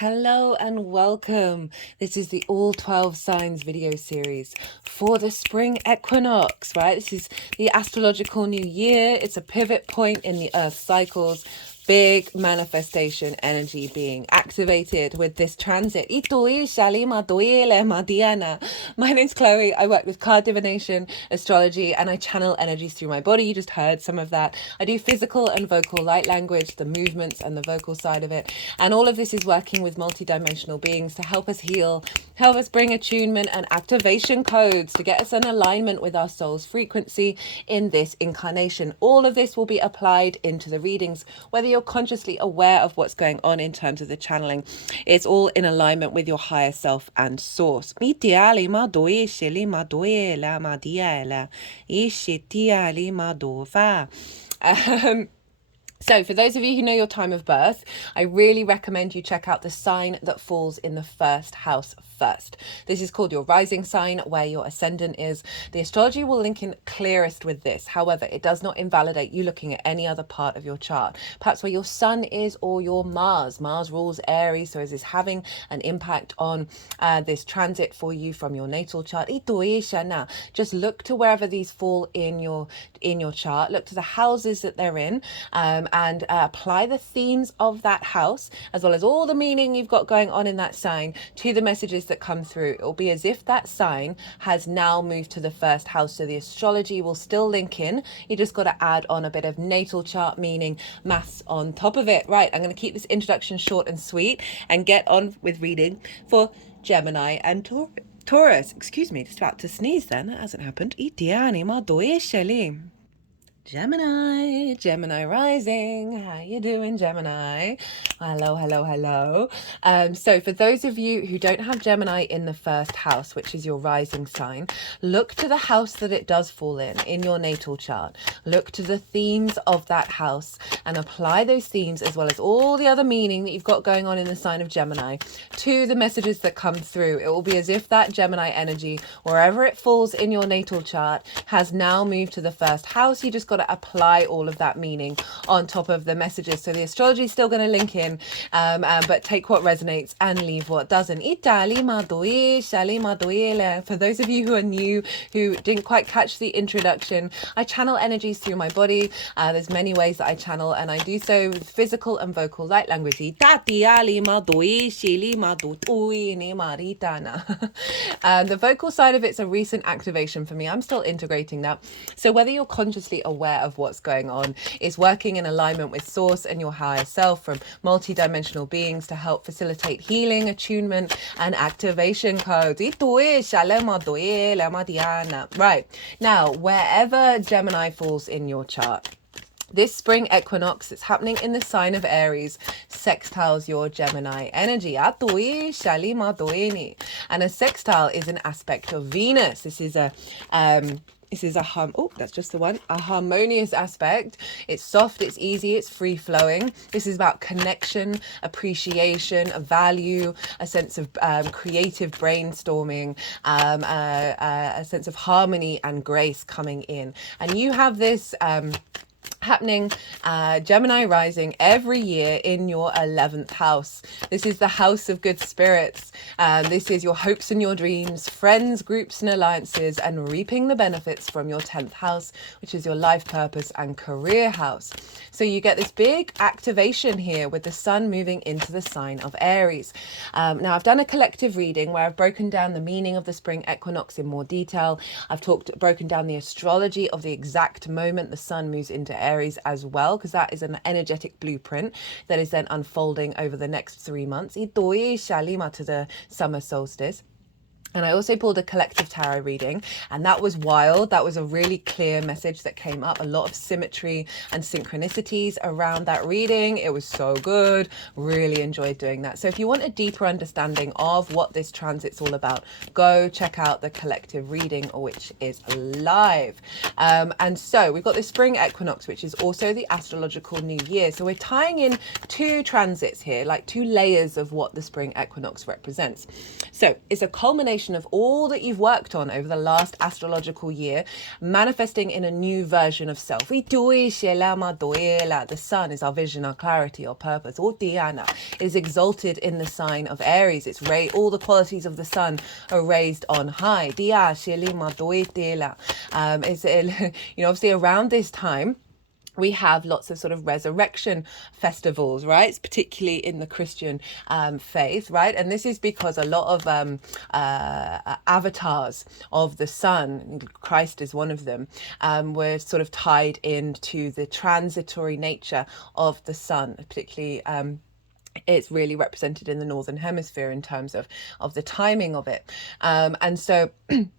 Hello and welcome. This is the All 12 Signs video series for the spring equinox, right? This is the astrological new year. It's a pivot point in the Earth cycles. Big manifestation energy being activated with this transit. My name's Chloe. I work with card divination, astrology, and I channel energies through my body. You just heard some of that. I do physical and vocal light language, the movements and the vocal side of it. And all of this is working with multidimensional beings to help us heal, help us bring attunement and activation codes to get us in alignment with our soul's frequency in this incarnation. All of this will be applied into the readings, whether you're consciously aware of what's going on in terms of the channeling. It's all in alignment with your higher self and source. So for those of you who know your time of birth, I really recommend you check out the sign that falls in the first house first. This is called your rising sign, where your ascendant is. The astrology will link in clearest with this. However, it does not invalidate you looking at any other part of your chart. Perhaps where your sun is or your Mars. Mars rules Aries, so is this having an impact on this transit for you from your natal chart? Just look to wherever these fall in your chart. Look to the houses that they're in. And apply the themes of that house, as well as all the meaning you've got going on in that sign, to the messages that come through. It will be as if that sign has now moved to the first house. So the astrology will still link in. You just got to add on a bit of natal chart meaning, maths on top of it. Right, I'm going to keep this introduction short and sweet and get on with reading for Gemini and Taurus. Excuse me, just about to sneeze then. That hasn't happened. Gemini rising. How you doing, Gemini? Hello. So for those of you who don't have Gemini in the first house, which is your rising sign, look to the house that it does fall in your natal chart. Look to the themes of that house and apply those themes, as well as all the other meaning that you've got going on in the sign of Gemini, to the messages that come through. It will be as if that Gemini energy, wherever it falls in your natal chart, has now moved to the first house. You just got to apply all of that meaning on top of the messages. So the astrology is still going to link in, but take what resonates and leave what doesn't. For those of you who are new, who didn't quite catch the introduction, I channel energies through my body. There's many ways that I channel, and I do so with physical and vocal light language. The vocal side of it's a recent activation for me. I'm still integrating that. So whether you're consciously aware of what's going on, it's working in alignment with source and your higher self from multidimensional beings to help facilitate healing, attunement, and activation codes. Right, now wherever Gemini falls in your chart, this spring equinox, it's happening in the sign of Aries, sextiles your Gemini energy. And a sextile is an aspect of Venus. This is a that's just the one, a harmonious aspect. It's soft, it's easy, it's free flowing. This is about connection, appreciation, a value, a sense of creative brainstorming, a sense of harmony and grace coming in. And you have this happening Gemini rising every year in your 11th house. This is the house of good spirits. This is your hopes and your dreams, friends, groups and alliances, and reaping the benefits from your 10th house, which is your life purpose and career house. So you get this big activation here with the sun moving into the sign of Aries. Now I've done a collective reading where I've broken down the meaning of the spring equinox in more detail. I've broken down the astrology of the exact moment the sun moves into Aries as well, because that is an energetic blueprint that is then unfolding over the next 3 months. To the summer solstice. And I also pulled a collective tarot reading, and that was wild. That was a really clear message that came up. A lot of symmetry and synchronicities around that reading. It was so good. Really enjoyed doing that. So if you want a deeper understanding of what this transit's all about, go check out the collective reading, which is live. And so we've got the spring equinox, which is also the astrological new year. So we're tying in two transits here, like two layers of what the spring equinox represents. So it's a culmination culmination of all that you've worked on over the last astrological year, manifesting in a new version of self. The sun is our vision, our clarity, our purpose. Is exalted in the sign of Aries. All the qualities of the sun are raised on high. Obviously around this time, we have lots of sort of resurrection festivals, right? It's particularly in the Christian faith, right? And this is because a lot of avatars of the sun, Christ is one of them, were sort of tied into the transitory nature of the sun, particularly it's really represented in the northern hemisphere in terms of the timing of it, and so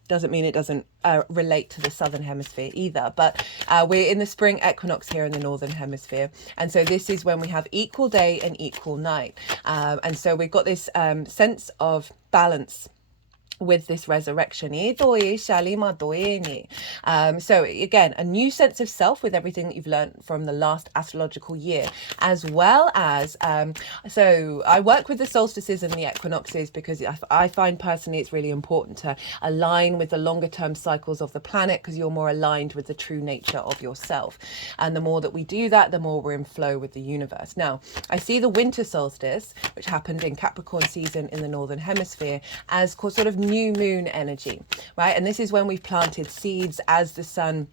doesn't mean it doesn't relate to the southern hemisphere either, but we're in the spring equinox here in the northern hemisphere, and so this is when we have equal day and equal night, and so we've got this sense of balance with this resurrection. So again, a new sense of self with everything that you've learned from the last astrological year, as well as so I work with the solstices and the equinoxes because I find personally it's really important to align with the longer term cycles of the planet, because you're more aligned with the true nature of yourself, and the more that we do that, the more we're in flow with the universe. Now I see the winter solstice, which happened in Capricorn season in the northern hemisphere, as sort of new moon energy, right? And this is when we've planted seeds as the sun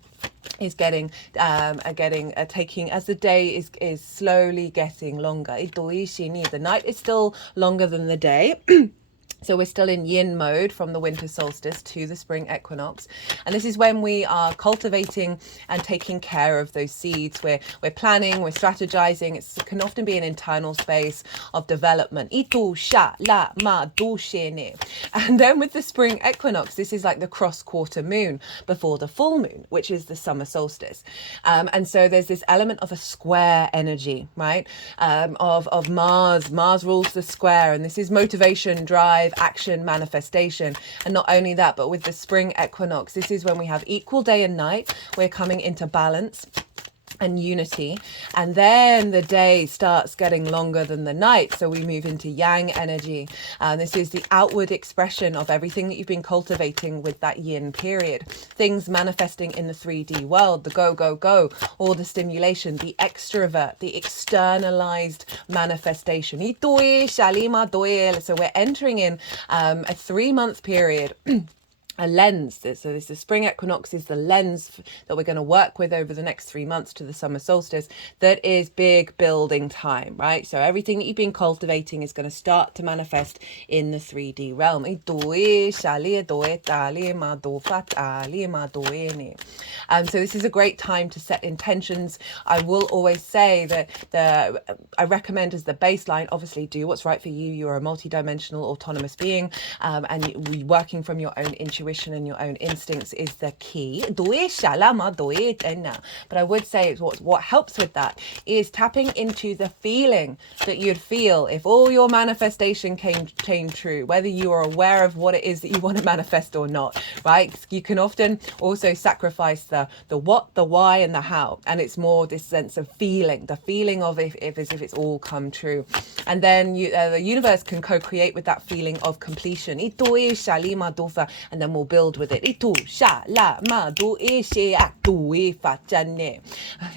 is taking as the day is slowly getting longer. The night is still longer than the day. So we're still in yin mode from the winter solstice to the spring equinox. And this is when we are cultivating and taking care of those seeds. We're planning, we're strategizing. It can often be an internal space of development. And then with the spring equinox, this is like the cross quarter moon before the full moon, which is the summer solstice. And so there's this element of a square energy, right? Of Mars. Mars rules the square, and this is motivation, drive, action, manifestation. And not only that, but with the spring equinox, this is when we have equal day and night. We're coming into balance and unity, and then the day starts getting longer than the night, so we move into yang energy, and this is the outward expression of everything that you've been cultivating with that yin period. Things manifesting in the 3D world, the go, all the stimulation, the extrovert, the externalized manifestation. So we're entering in a 3-month period. A lens. So this the spring equinox is the lens that we're going to work with over the next 3 months to the summer solstice. That is big building time, right? So everything that you've been cultivating is going to start to manifest in the 3D realm. So this is a great time to set intentions. I will always say that I recommend as the baseline, obviously do what's right for you. You're a multidimensional autonomous being, and working from your own intuition and your own instincts is the key. But I would say what helps with that is tapping into the feeling that you'd feel if all your manifestation came true, whether you are aware of what it is that you want to manifest or not, right? You can often also sacrifice the what, the why, and the how, and it's more this sense of feeling, the feeling of if as if it's all come true, and then the universe can co-create with that feeling of completion. And then we'll build with it. The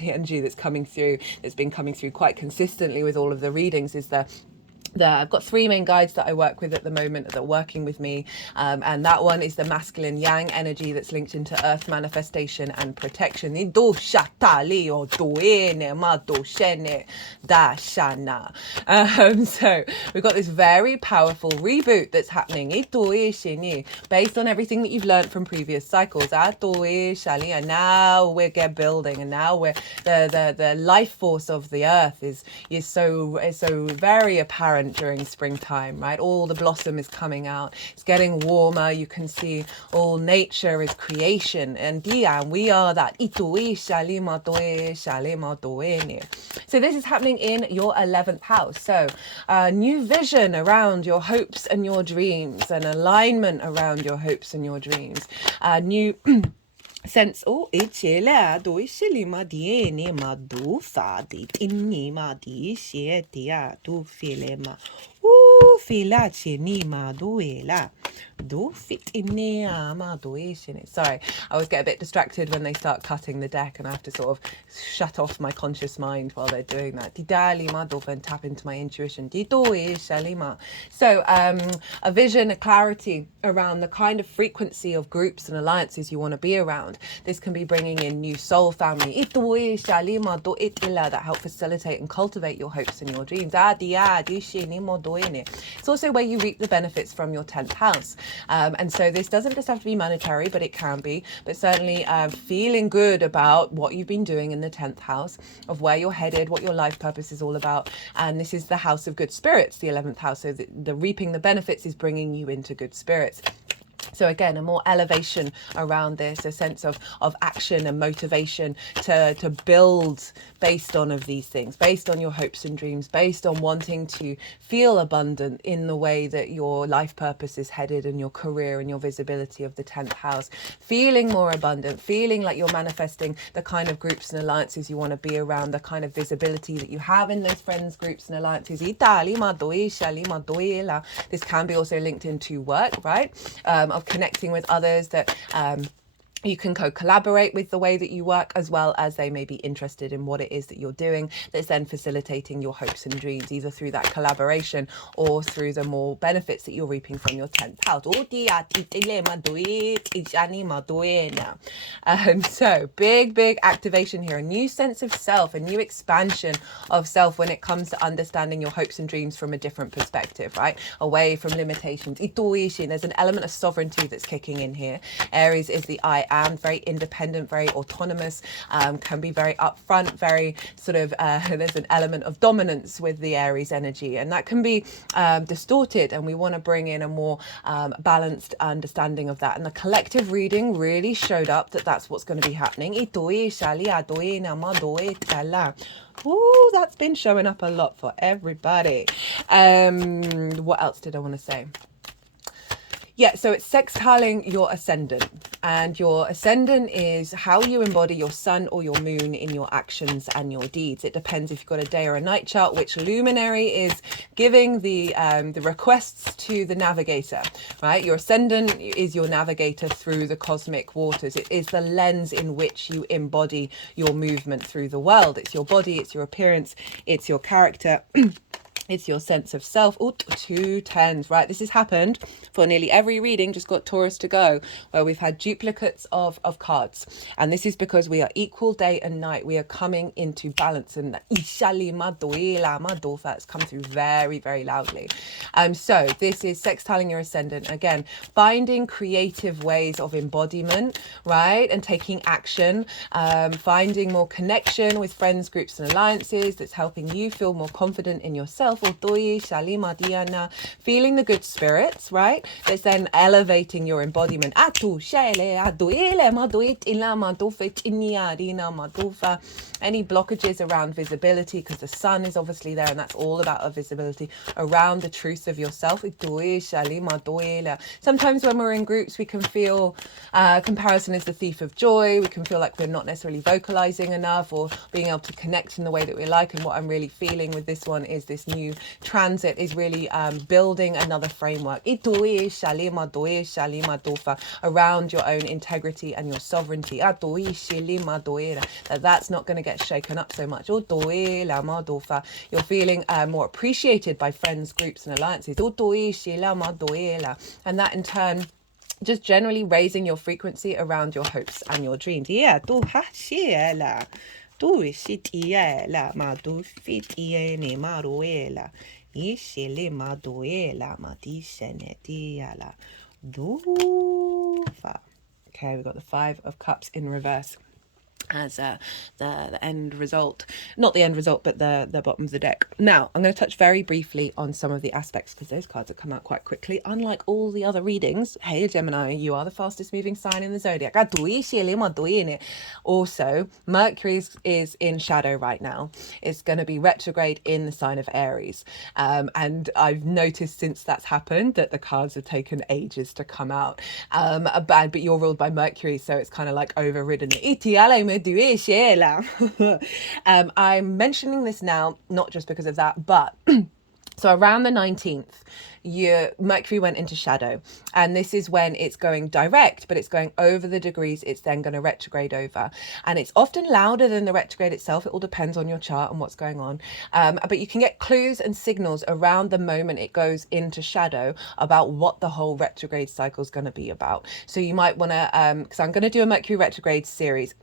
energy that's coming through, that's been coming through quite consistently with all of the readings, is I've got 3 main guides that I work with at the moment that are working with me, and that one is the masculine yang energy that's linked into earth manifestation and protection. So we've got this very powerful reboot that's happening based on everything that you've learned from previous cycles, and now we're building, and now we're the life force of the earth is so very apparent during springtime, right? All the blossom is coming out, it's getting warmer, you can see all nature is creation, and we are that. So this is happening in your 11th house. So new vision around your hopes and your dreams, and alignment around your hopes and your dreams, new sense Sorry, I always get a bit distracted when they start cutting the deck and I have to sort of shut off my conscious mind while they're doing that. And tap into my intuition. So a vision, a clarity around the kind of frequency of groups and alliances you want to be around. This can be bringing in new soul family that help facilitate and cultivate your hopes and your dreams. It's also where you reap the benefits from your 10th house. And so this doesn't just have to be monetary, but it can be. But certainly feeling good about what you've been doing in the 10th house, of where you're headed, what your life purpose is all about. And this is the house of good spirits, the 11th house. So the reaping the benefits is bringing you into good spirits. So again, a more elevation around this, a sense of action and motivation to build based on of these things, based on your hopes and dreams, based on wanting to feel abundant in the way that your life purpose is headed and your career and your visibility of the 10th house, feeling more abundant, feeling like you're manifesting the kind of groups and alliances you want to be around, the kind of visibility that you have in those friends, groups and alliances. This can be also linked into work, right? Of connecting with others that you can co-collaborate with the way that you work, as well as they may be interested in what it is that you're doing. That's then facilitating your hopes and dreams, either through that collaboration or through the more benefits that you're reaping from your 10th house. So big activation here, a new sense of self, a new expansion of self when it comes to understanding your hopes and dreams from a different perspective, right? Away from limitations. There's an element of sovereignty that's kicking in here. Aries is the I am, very independent, very autonomous, can be very upfront, very sort of, there's an element of dominance with the Aries energy, and that can be distorted, and we want to bring in a more balanced understanding of that. And the collective reading really showed up that that's what's going to be happening. Ooh, that's been showing up a lot for everybody. What else did I want to say? Yeah, so it's sextiling your ascendant, and your ascendant is how you embody your sun or your moon in your actions and your deeds. It depends if you've got a day or a night chart, which luminary is giving the requests to the navigator, right? Your ascendant is your navigator through the cosmic waters. It is the lens in which you embody your movement through the world. It's your body, it's your appearance, it's your character. It's your sense of self. Oh, 2 10s, right? This has happened for nearly every reading, just got Taurus to go, where we've had duplicates of cards. And this is because we are equal day and night. We are coming into balance, and it's come through very, very loudly. So this is sextiling your ascendant. Again, finding creative ways of embodiment, right? And taking action, finding more connection with friends, groups and alliances that's helping you feel more confident in yourself. Feeling the good spirits, right? That's then elevating your embodiment. Any blockages around visibility, because the sun is obviously there, and that's all about our visibility around the truth of yourself. Sometimes when we're in groups, we can feel comparison is the thief of joy. We can feel like we're not necessarily vocalizing enough or being able to connect in the way that we like. And what I'm really feeling with this one is this new transit is really building another framework around your own integrity and your sovereignty. That's not going to get shaken up so much. You're feeling more appreciated by friends, groups and alliances. And that in turn just generally raising your frequency around your hopes and your dreams. Okay, we've got the 5 of Cups in reverse as the end result, not the end result, but the bottom of the deck. Now I'm going to touch very briefly on some of the aspects, because those cards have come out quite quickly, unlike all the other readings. Hey Gemini, you are the fastest moving sign in the zodiac. Also, Mercury is in shadow right now. It's going to be retrograde in the sign of Aries, and I've noticed since that's happened that the cards have taken ages to come out, but you're ruled by Mercury, so it's kind of like overridden it. I'm mentioning this now not just because of that, but So around the 19th, Mercury went into shadow, and this is when it's going direct, but it's going over the degrees it's then going to retrograde over, and it's often louder than the retrograde itself. It all depends on your chart and what's going on, but you can get clues and signals around the moment it goes into shadow about what the whole retrograde cycle is going to be about. So you might want to, because I'm going to do a Mercury retrograde series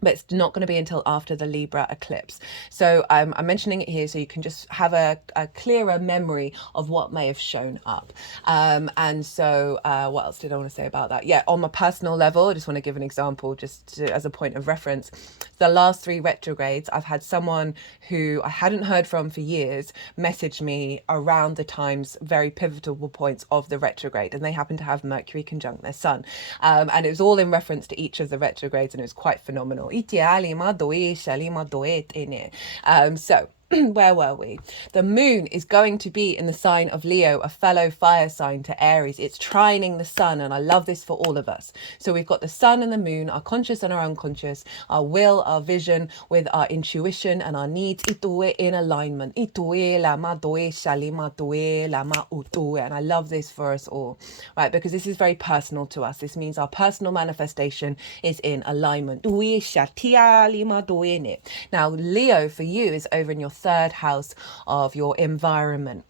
but it's not going to be until after the Libra eclipse. So I'm mentioning it here so you can just have a clearer memory of what may have shown up. And so what else did I want to say about that? Yeah, on my personal level, I just want to give an example as a point of reference. The last 3 retrogrades, I've had someone who I hadn't heard from for years message me around the times, very pivotal points of the retrograde, and they happen to have Mercury conjunct their sun. And it was all in reference to each of the retrogrades, and it was quite phenomenal. So where were we? The moon is going to be in the sign of Leo, a fellow fire sign to Aries. It's trining the sun, and I love this for all of us. So we've got the sun and the moon, our conscious and our unconscious, our will, our vision, with our intuition and our needs. Itoe in alignment. Itoe lama doe shalima doe lama utoe. And I love this for us all, right? Because this is very personal to us. This means our personal manifestation is in alignment. Now, Leo for you is over in your 3rd house of your environment,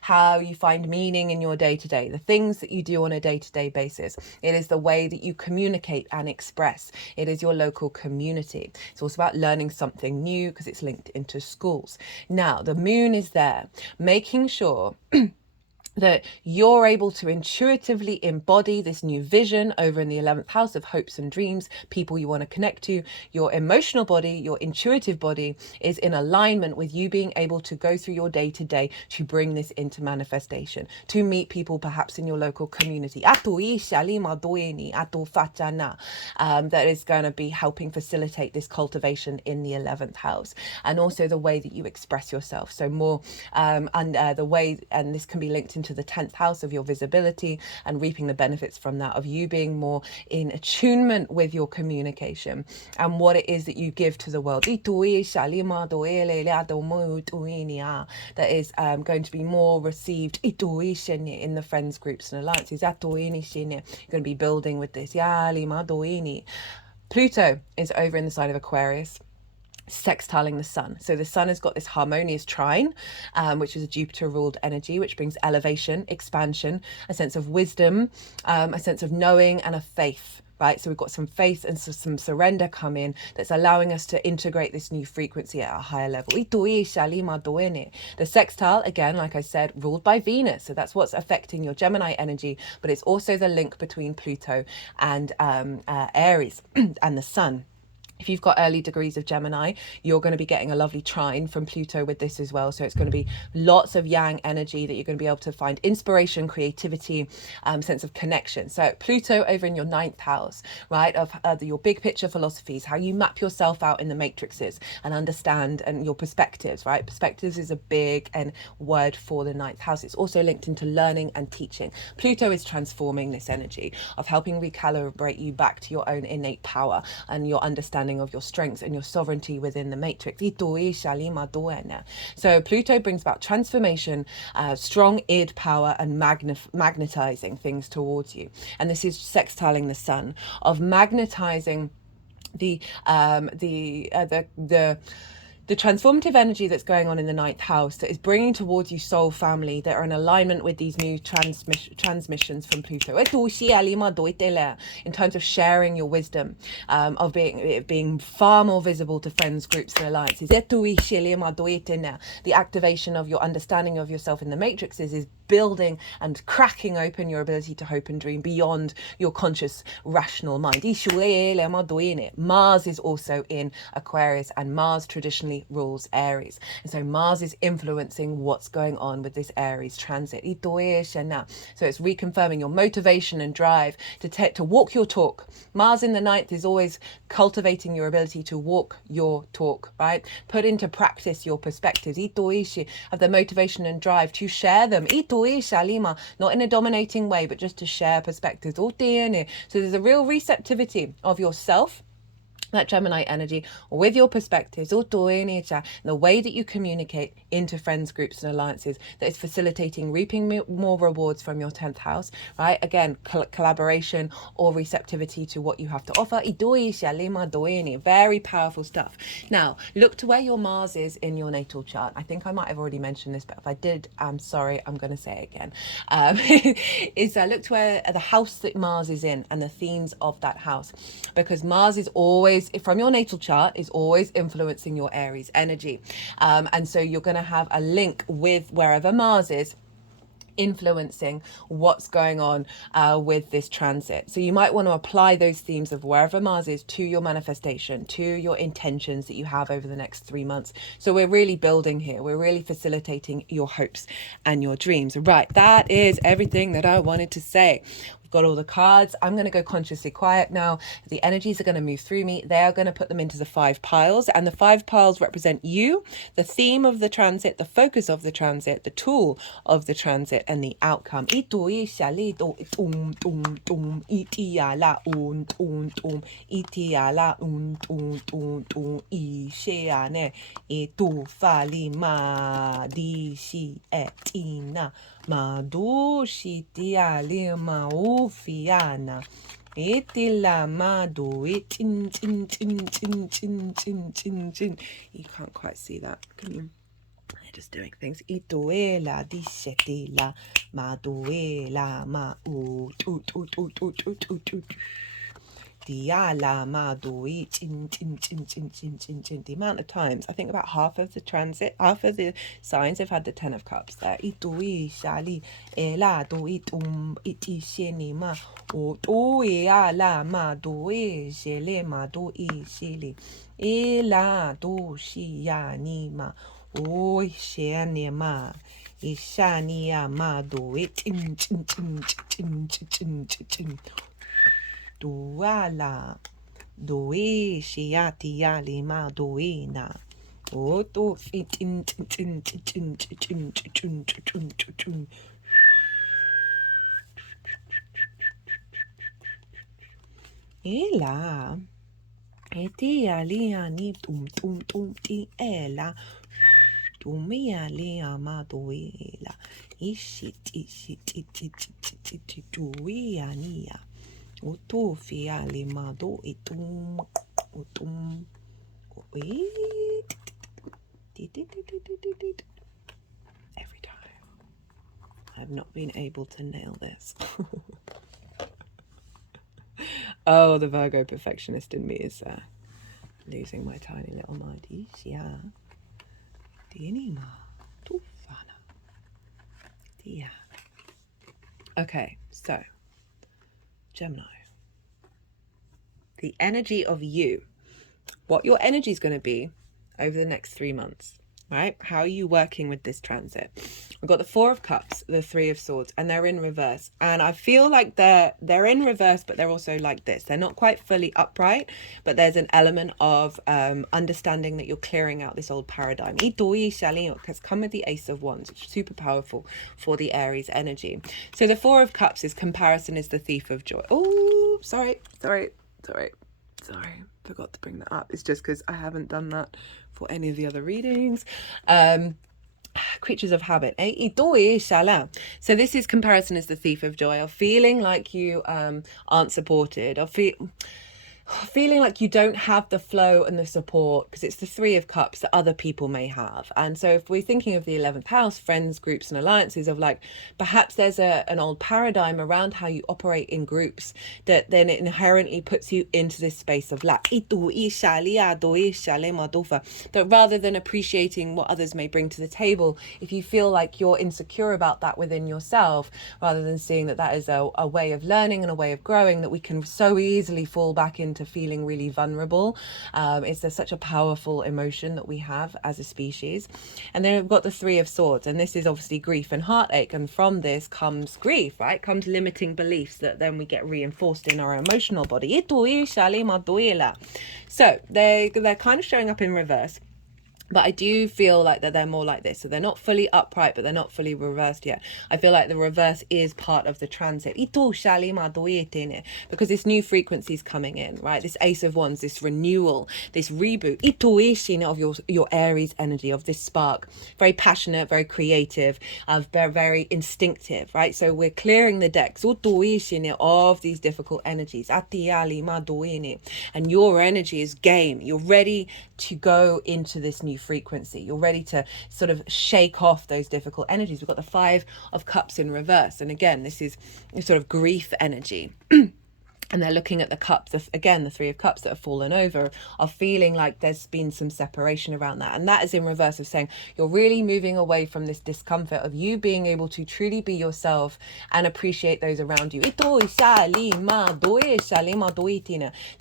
how you find meaning in your day-to-day, the things that you do on a day-to-day basis. It is the way that you communicate and express. It is your local community. It's also about learning something new because it's linked into schools. Now, the moon is there, making sure that you're able to intuitively embody this new vision over in the 11th house of hopes and dreams, people you want to connect to. Your emotional body, your intuitive body is in alignment with you being able to go through your day to day to bring this into manifestation, to meet people perhaps in your local community. That is going to be helping facilitate this cultivation in the 11th house, and also the way that you express yourself. So more the way, and this can be linked into the 10th house of your visibility and reaping the benefits from that, of you being more in attunement with your communication and what it is that you give to the world. That is going to be more received in the friends groups and alliances. You're going to be building with this. Pluto is over in the sign of Aquarius, sextiling the sun. So the sun has got this harmonious trine, which is a Jupiter ruled energy, which brings elevation, expansion, a sense of wisdom, a sense of knowing, and a faith. Right, so we've got some faith and some surrender come in that's allowing us to integrate this new frequency at a higher level. The sextile, again, like I said, ruled by Venus. So that's what's affecting your Gemini energy, but it's also the link between Pluto and Aries and the sun. If you've got early degrees of Gemini, you're going to be getting a lovely trine from Pluto with this as well. So it's going to be lots of yang energy that you're going to be able to find inspiration, creativity, sense of connection. So Pluto over in your 9th house, right, of your big picture philosophies, how you map yourself out in the matrices and understand, and your perspectives, right? Perspectives is a big word for the 9th house. It's also linked into learning and teaching. Pluto is transforming this energy of helping recalibrate you back to your own innate power and your understanding of your strengths and your sovereignty within the matrix. So Pluto brings about transformation, strong id power, and magnetizing things towards you. And this is sextiling the sun, of magnetizing the transformative energy that's going on in the 9th house, that is bringing towards you soul family that are in alignment with these new transmissions from Pluto. In terms of sharing your wisdom, of being far more visible to friends, groups, and alliances. The activation of your understanding of yourself in the matrices is building and cracking open your ability to hope and dream beyond your conscious rational mind. Mars is also in Aquarius, and Mars traditionally rules Aries, and so Mars is influencing what's going on with this Aries transit. So it's reconfirming your motivation and drive to walk your talk. Mars in the 9th is always cultivating your ability to walk your talk, right? Put into practice your perspectives. Have the motivation and drive to share them. Not in a dominating way, but just to share perspectives. So there's a real receptivity of yourself that Gemini energy, with your perspectives, the way that you communicate into friends, groups and alliances, that is facilitating reaping more rewards from your 10th house, right? Again, collaboration or receptivity to what you have to offer. Very powerful stuff. Now, look to where your Mars is in your natal chart. I think I might have already mentioned this, but if I did, I'm sorry, I'm going to say it again. Look to where the house that Mars is in and the themes of that house, because Mars is always, from your natal chart, is always influencing your Aries energy. And so you're going to have a link with wherever Mars is, influencing what's going on with this transit. So you might want to apply those themes of wherever Mars is to your manifestation, to your intentions that you have over the next 3 months. So we're really building here. We're really facilitating your hopes and your dreams. Right, that is everything that I wanted to say. Got all the cards. I'm going to go consciously quiet now. The energies are going to move through me. They are going to put them into the 5 piles, and the 5 piles represent you, the theme of the transit, the focus of the transit, the tool of the transit, and the outcome. Itila madu itin chin chin chin chin chin chin chin. You can't quite see that, can you? They're just doing things. Ituela disetila maduela ma ut ut ut ut ut ut ut ut. Diala madui chin chin chin chin chin chin chin. The amount of times, I think about half of the transit, half of the signs have had the 10 of cups there. Itui shali ela do itum iti sheni ma o to ala ma do shele ma do shili ela do shia ni ma o shene ma ishania ma do itin chin chin chin chin chin chin. Duala doe shiati yali ma doena oto fitin tin tin tin tin tin tin tin. Ela eti ali ani tum tum tum ti ela tumi ali ama doela ishit ishit it tuiania. Utu fiali mado itum utum every time. I have not been able to nail this. Oh, the Virgo perfectionist in me is losing my tiny little mind. Yeah. Dinima tufana. Yeah. Okay, so Gemini, the energy of you, what your energy is going to be over the next 3 months, right? How are you working with this transit? I've got the 4 of Cups, the 3 of Swords, and they're in reverse. And I feel like they're in reverse, but they're also like this. They're not quite fully upright, but there's an element of understanding that you're clearing out this old paradigm. Has come with the Ace of Wands, which is super powerful for the Aries energy. So the 4 of Cups is comparison is the thief of joy. Oh, sorry. Forgot to bring that up. It's just because I haven't done that for any of the other readings. Creatures of habit. So this is comparison is the thief of joy, of feeling like you aren't supported, of feeling like you don't have the flow and the support, because it's the 3 of Cups that other people may have. And so if we're thinking of the 11th house, friends, groups and alliances, of like perhaps there's an old paradigm around how you operate in groups that then it inherently puts you into this space of lack, that rather than appreciating what others may bring to the table, if you feel like you're insecure about that within yourself, rather than seeing that that is a way of learning and a way of growing, that we can so easily fall back into feeling really vulnerable. It's such a powerful emotion that we have as a species. And then we've got the 3 of Swords, and this is obviously grief and heartache, and from this comes grief, right? Comes limiting beliefs that then we get reinforced in our emotional body. So they're kind of showing up in reverse. But I do feel like that they're more like this. So they're not fully upright, but they're not fully reversed yet. I feel like the reverse is part of the transit. Because this new frequency is coming in, right? This Ace of Wands, this renewal, this reboot of your Aries energy, of this spark. Very passionate, very creative, very instinctive, right? So we're clearing the decks of these difficult energies. And your energy is game. You're ready to go into this new frequency. You're ready to sort of shake off those difficult energies. We've got the Five of Cups in reverse. And again, this is sort of grief energy. And they're looking at the cups, again, the Three of Cups that have fallen over, are feeling like there's been some separation around that. And that is in reverse of saying you're really moving away from this discomfort of you being able to truly be yourself and appreciate those around you. There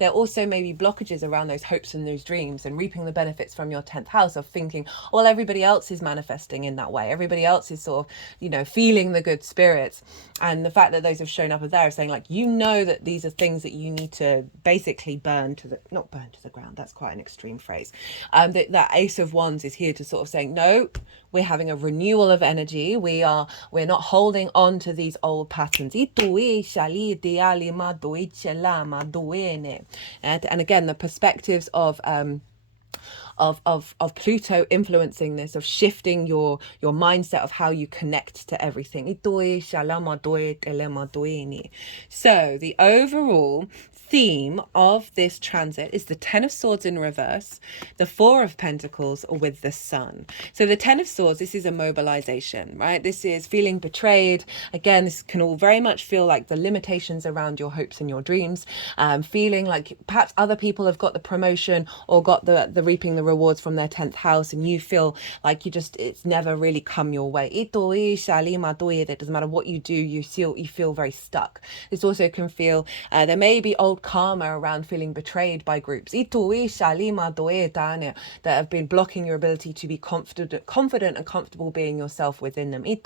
also may be blockages around those hopes and those dreams and reaping the benefits from your 10th house of thinking, well, everybody else is manifesting in that way. Everybody else is sort of, feeling the good spirits. And the fact that those have shown up there is saying, like, that these are things that you need to basically not burn to the ground. That's quite an extreme phrase. That Ace of Wands is here to sort of saying, no, we're having a renewal of energy. We're not holding on to these old patterns. And again, the perspectives of Pluto influencing this, of shifting your mindset of how you connect to everything. So the overall theme of this transit is the Ten of Swords in reverse, the Four of Pentacles with the Sun. So the Ten of Swords, this is a mobilization, right? This is feeling betrayed. Again, this can all very much feel like the limitations around your hopes and your dreams, feeling like perhaps other people have got the promotion or got the reaping the rewards from their 10th house, and you feel like it's never really come your way. It doesn't matter what you do, you feel very stuck. This also can feel, there may be old karma around feeling betrayed by groups that have been blocking your ability to be confident and comfortable being yourself within them. In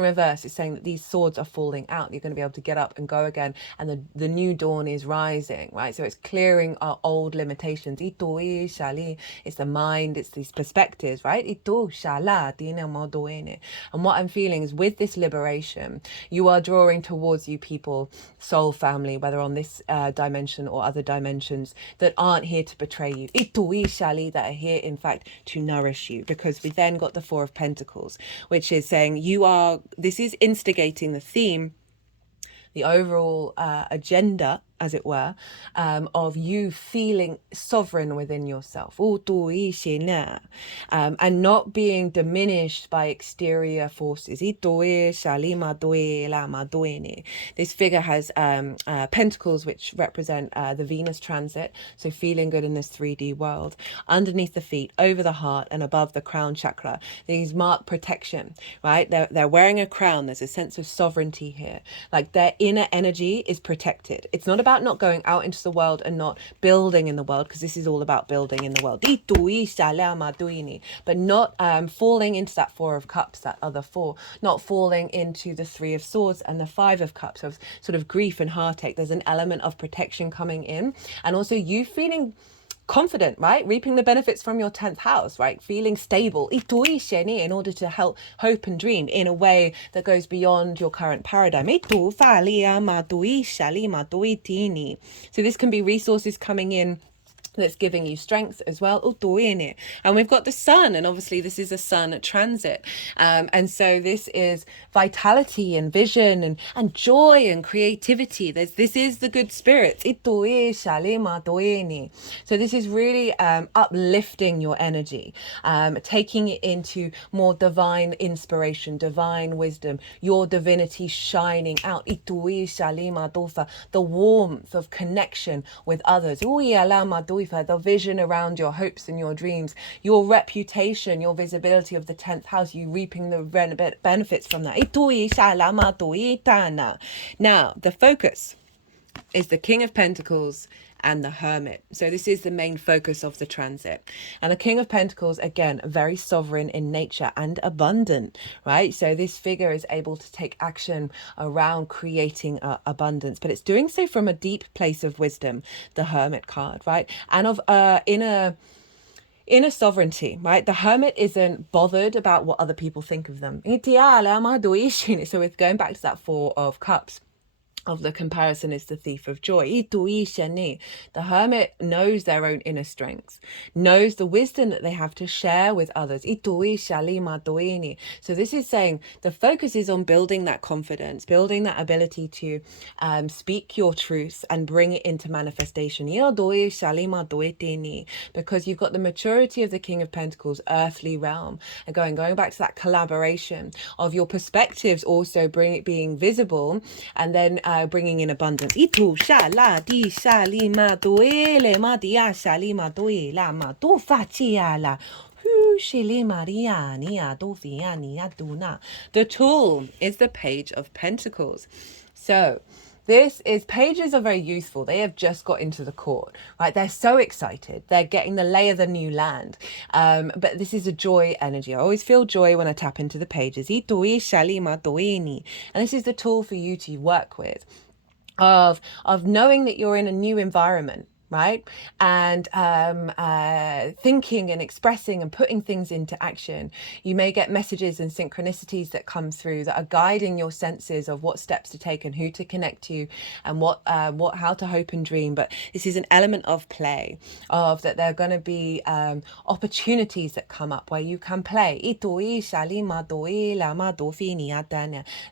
reverse, it's saying that these swords are falling out. You're going to be able to get up and go again, and the new dawn is rising, right? So it's clearing our old limitations. It's the mind, it's these perspectives, right? And what I'm feeling is, with this liberation, you are drawing towards you people, soul family, whether on this dimension or other dimensions, that aren't here to betray you, that are here in fact to nourish you. Because we then got the Four of Pentacles, which is saying this is instigating the theme, the overall agenda, as it were, of you feeling sovereign within yourself, and not being diminished by exterior forces. This figure has pentacles, which represent the Venus transit, so feeling good in this 3D world. Underneath the feet, over the heart, and above the crown chakra, these mark protection, right? They're wearing a crown. There's a sense of sovereignty here, like their inner energy is protected. It's not about not going out into the world and not building in the world, because this is all about building in the world, but not falling into that Four of Cups, that other four, not falling into the Three of Swords and the Five of Cups of sort of grief and heartache. There's an element of protection coming in, and also you feeling confident, right? Reaping the benefits from your 10th house, right? Feeling stable in order to help hope and dream in a way that goes beyond your current paradigm. So this can be resources coming in that's giving you strength as well. And we've got the Sun, and obviously this is a Sun transit, and so this is vitality and vision and joy and creativity. This is the good spirits. So this is really uplifting your energy, taking it into more divine inspiration, divine wisdom, your divinity shining out. The warmth of connection with others, the vision around your hopes and your dreams, your reputation, your visibility of the 10th house, you reaping the benefits from that. Now, the focus is the King of Pentacles and the Hermit. So this is the main focus of the transit. And the King of Pentacles, again, very sovereign in nature and abundant, right? So this figure is able to take action around creating abundance, but it's doing so from a deep place of wisdom, the Hermit card, right? And of inner sovereignty, right? The hermit isn't bothered about what other people think of them. So it's going back to that Four of Cups. Of the comparison is the thief of joy. The hermit knows their own inner strengths, knows the wisdom that they have to share with others. So this is saying the focus is on building that confidence, building that ability to speak your truth and bring it into manifestation. Because you've got the maturity of the King of Pentacles, earthly realm, and going back to that collaboration of your perspectives also being visible, and then bringing in abundance. The tool is the Page of Pentacles. So pages are very useful. They have just got into the court, right? They're so excited. They're getting the lay of the new land. But this is a joy energy. I always feel joy when I tap into the pages. And this is the tool for you to work with, of knowing that you're in a new environment, right? And thinking and expressing and putting things into action. You may get messages and synchronicities that come through that are guiding your senses of what steps to take and who to connect to, and how to hope and dream. But this is an element of play, of that there are going to be opportunities that come up where you can play.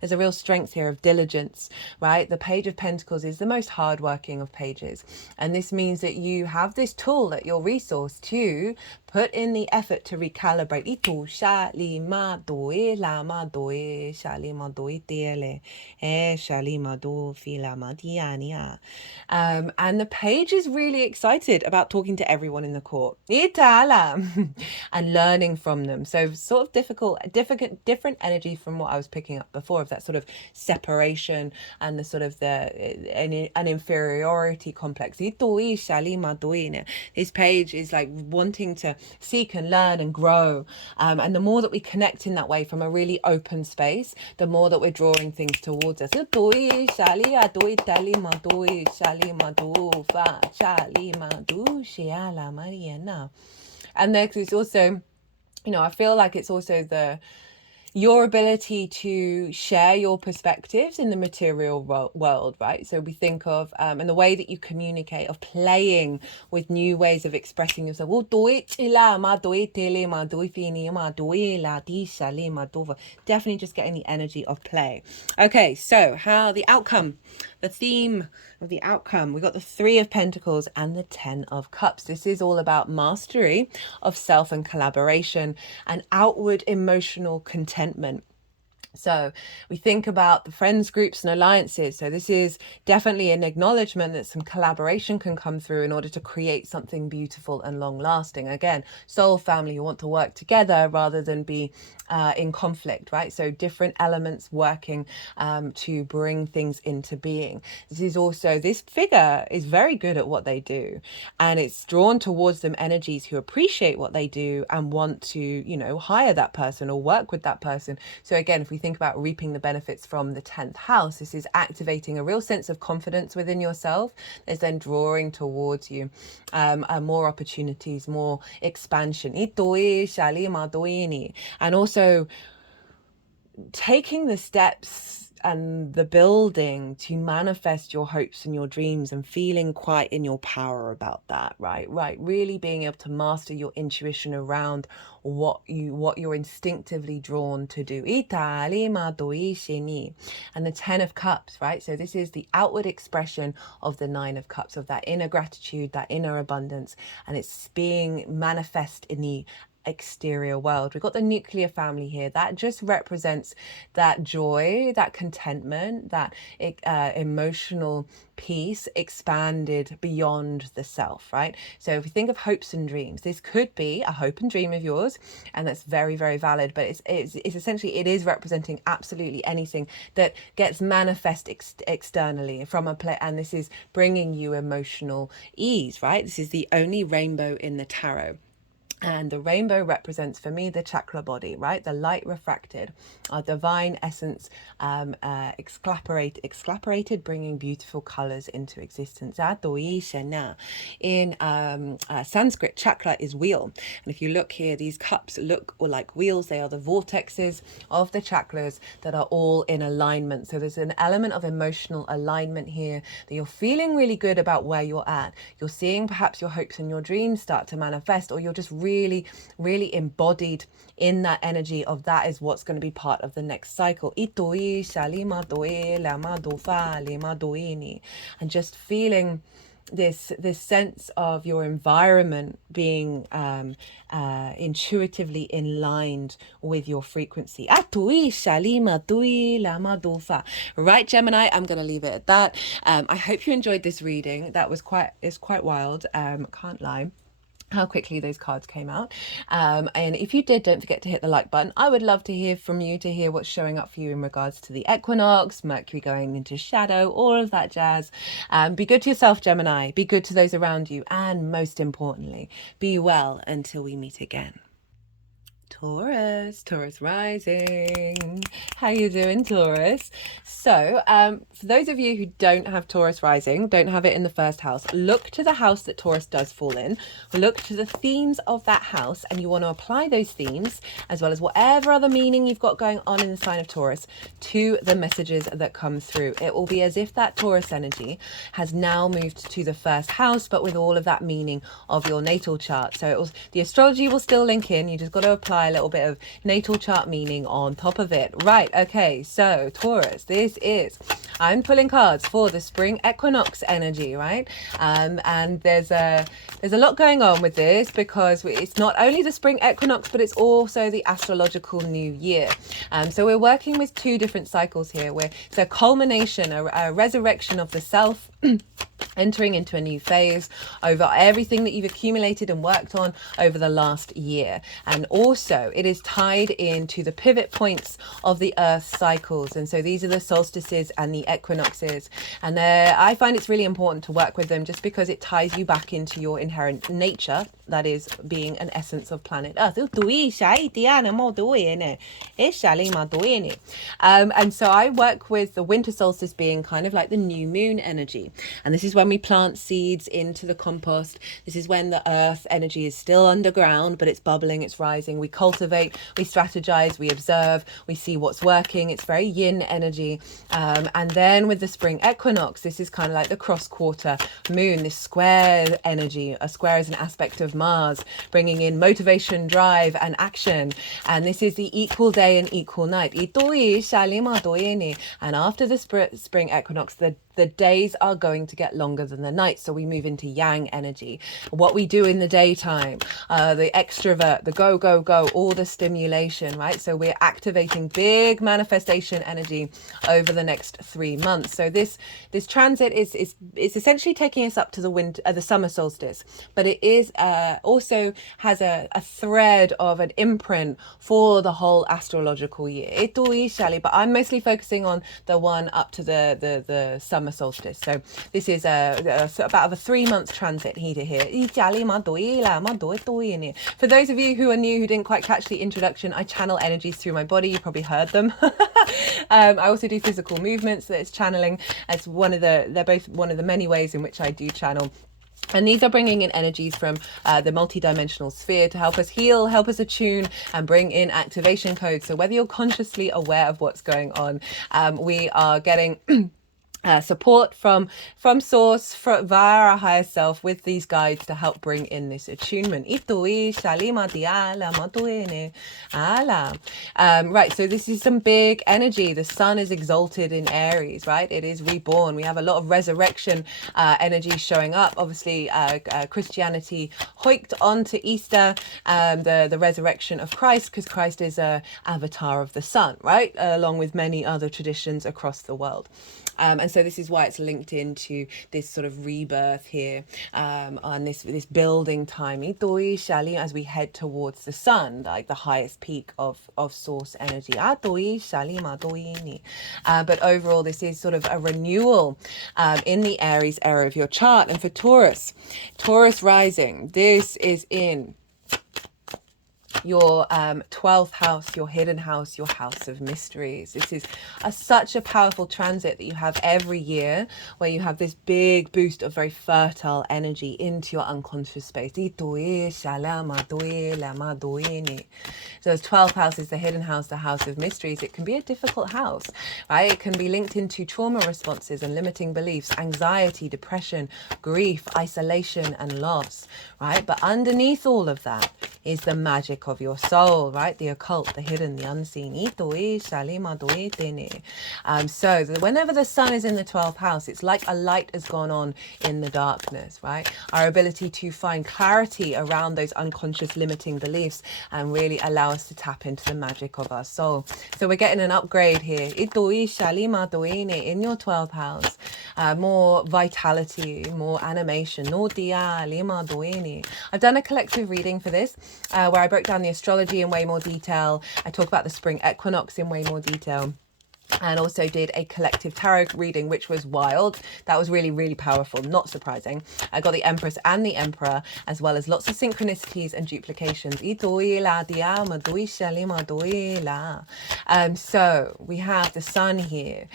There's a real strength here of diligence, right? The Page of Pentacles is the most hardworking of pages, and this means that you have this tool at your resource to put in the effort to recalibrate. And the page is really excited about talking to everyone in the court and learning from them. So sort of different energy from what I was picking up before, of that sort of separation and the sort of an inferiority complex. This page is like wanting to seek and learn and grow, and the more that we connect in that way from a really open space, the more that we're drawing things towards us. And there's also, I feel like it's also your ability to share your perspectives in the material world, right? So we think of, and the way that you communicate, of playing with new ways of expressing yourself. Definitely just getting the energy of play. Okay, so the theme of the outcome, we got the Three of Pentacles and the Ten of Cups. This is all about mastery of self and collaboration and outward emotional contentment. So we think about the friends groups and alliances. So this is definitely an acknowledgement that some collaboration can come through in order to create something beautiful and long lasting. Again, soul family, you want to work together rather than be in conflict, right? So different elements working to bring things into being. This figure is very good at what they do, and it's drawn towards them energies who appreciate what they do and want to, hire that person or work with that person. So again, if we think about reaping the benefits from the 10th house, this is activating a real sense of confidence within yourself. There's then drawing towards you more opportunities, more expansion. And also taking the steps and the building to manifest your hopes and your dreams, and feeling quite in your power about that, right? Really being able to master your intuition around what you're instinctively drawn to do. And the Ten of Cups, right? So this is the outward expression of the Nine of Cups, of that inner gratitude, that inner abundance, and it's being manifest in the exterior world. We've got the nuclear family here. That just represents that joy, that contentment, that emotional peace expanded beyond the self, right? So if we think of hopes and dreams, this could be a hope and dream of yours, and that's very, very valid. But it's essentially, it is representing absolutely anything that gets manifest externally from a play, and this is bringing you emotional ease, right? This is the only rainbow in the tarot. And the rainbow represents for me the chakra body, right? The light refracted, our divine essence, exclaporated, bringing beautiful colors into existence. In Sanskrit, chakra is wheel. And if you look here, these cups look like wheels. They are the vortexes of the chakras that are all in alignment. So there's an element of emotional alignment here, that you're feeling really good about where you're at. You're seeing perhaps your hopes and your dreams start to manifest, or you're just really embodied in that energy of that is what's going to be part of the next cycle. And just feeling this sense of your environment being intuitively in line with your frequency. Right, Gemini, I'm going to leave it at that. I hope you enjoyed this reading. That was it's quite wild. Can't lie how quickly those cards came out. And if you did, don't forget to hit the like button. I would love to hear from you, to hear what's showing up for you in regards to the equinox, Mercury going into shadow, all of that jazz. Be good to yourself, Gemini. Be good to those around you. And most importantly, be well until we meet again. Taurus rising. How you doing, Taurus? So for those of you who don't have Taurus rising, don't have it in the first house, look to the house that Taurus does fall in. Look to the themes of that house, and you want to apply those themes, as well as whatever other meaning you've got going on in the sign of Taurus, to the messages that come through. It will be as if that Taurus energy has now moved to the first house, but with all of that meaning of your natal chart. So the astrology will still link in. You just got to apply a little bit of natal chart meaning on top of it. Right, okay, so Taurus, I'm pulling cards for the spring equinox energy, right? And there's a lot going on with this, because it's not only the spring equinox, but it's also the astrological new year. So we're working with two different cycles here, where it's a culmination, a resurrection of the self, entering into a new phase over everything that you've accumulated and worked on over the last year. And also it is tied into the pivot points of the earth cycles. And so these are the solstices and the equinoxes. And I find it's really important to work with them, just because it ties you back into your inherent nature, that is being an essence of planet Earth. And so I work with the winter solstice being kind of like the new moon energy. And this is when we plant seeds into the compost. This is when the earth energy is still underground, but it's bubbling, it's rising. We cultivate, we strategize, we observe, we see what's working. It's very yin energy. And then with the spring equinox, this is kind of like the cross quarter moon, this square energy. A square is an aspect of Mars, bringing in motivation, drive, and action. And this is the equal day and equal night. And after the spring equinox, the days are going to get longer than the nights. So we move into yang energy. What we do in the daytime, the extrovert, the go, go, go, all the stimulation, right? So we're activating big manifestation energy over the next 3 months. So this transit is essentially taking us up to the summer solstice, but it is also has a thread of an imprint for the whole astrological year. But I'm mostly focusing on the one up to the summer solstice. So this is about a 3-month transit here. For those of you who are new, who didn't quite catch the introduction, I channel energies through my body. You probably heard them. I also do physical movements. That it's channeling as they're both one of the many ways in which I do channel. And these are bringing in energies from the multidimensional sphere to help us heal, help us attune, and bring in activation codes. So whether you're consciously aware of what's going on, we are getting support from source, via our higher self, with these guides to help bring in this attunement. Right, so this is some big energy. The sun is exalted in Aries, right? It is reborn. We have a lot of resurrection energy showing up. Obviously, Christianity hoiked onto Easter, the resurrection of Christ, because Christ is a avatar of the sun, right? Along with many other traditions across the world. And so this is why it's linked into this sort of rebirth here, on this building time, as we head towards the sun, like the highest peak of source energy. But overall, this is sort of a renewal in the Aries era of your chart. And for Taurus rising, this is in your 12th house, your hidden house, your house of mysteries. This is such a powerful transit that you have every year, where you have this big boost of very fertile energy into your unconscious space. So this 12th house is the hidden house, the house of mysteries. It can be a difficult house, right? It can be linked into trauma responses and limiting beliefs, anxiety, depression, grief, isolation, and loss, right? But underneath all of that is the magic of your soul, right? The occult, the hidden, the unseen. So whenever the sun is in the 12th house, it's like a light has gone on in the darkness, right? Our ability to find clarity around those unconscious limiting beliefs and really allow us to tap into the magic of our soul. So we're getting an upgrade here. In your 12th house, more vitality, more animation. I've done a collective reading for this, where I broke down the astrology in way more detail. I talk about the spring equinox in way more detail, and also did a collective tarot reading, which was wild. That was really, really powerful. Not surprising. I got the Empress and the Emperor, as well as lots of synchronicities and duplications. So we have the sun here,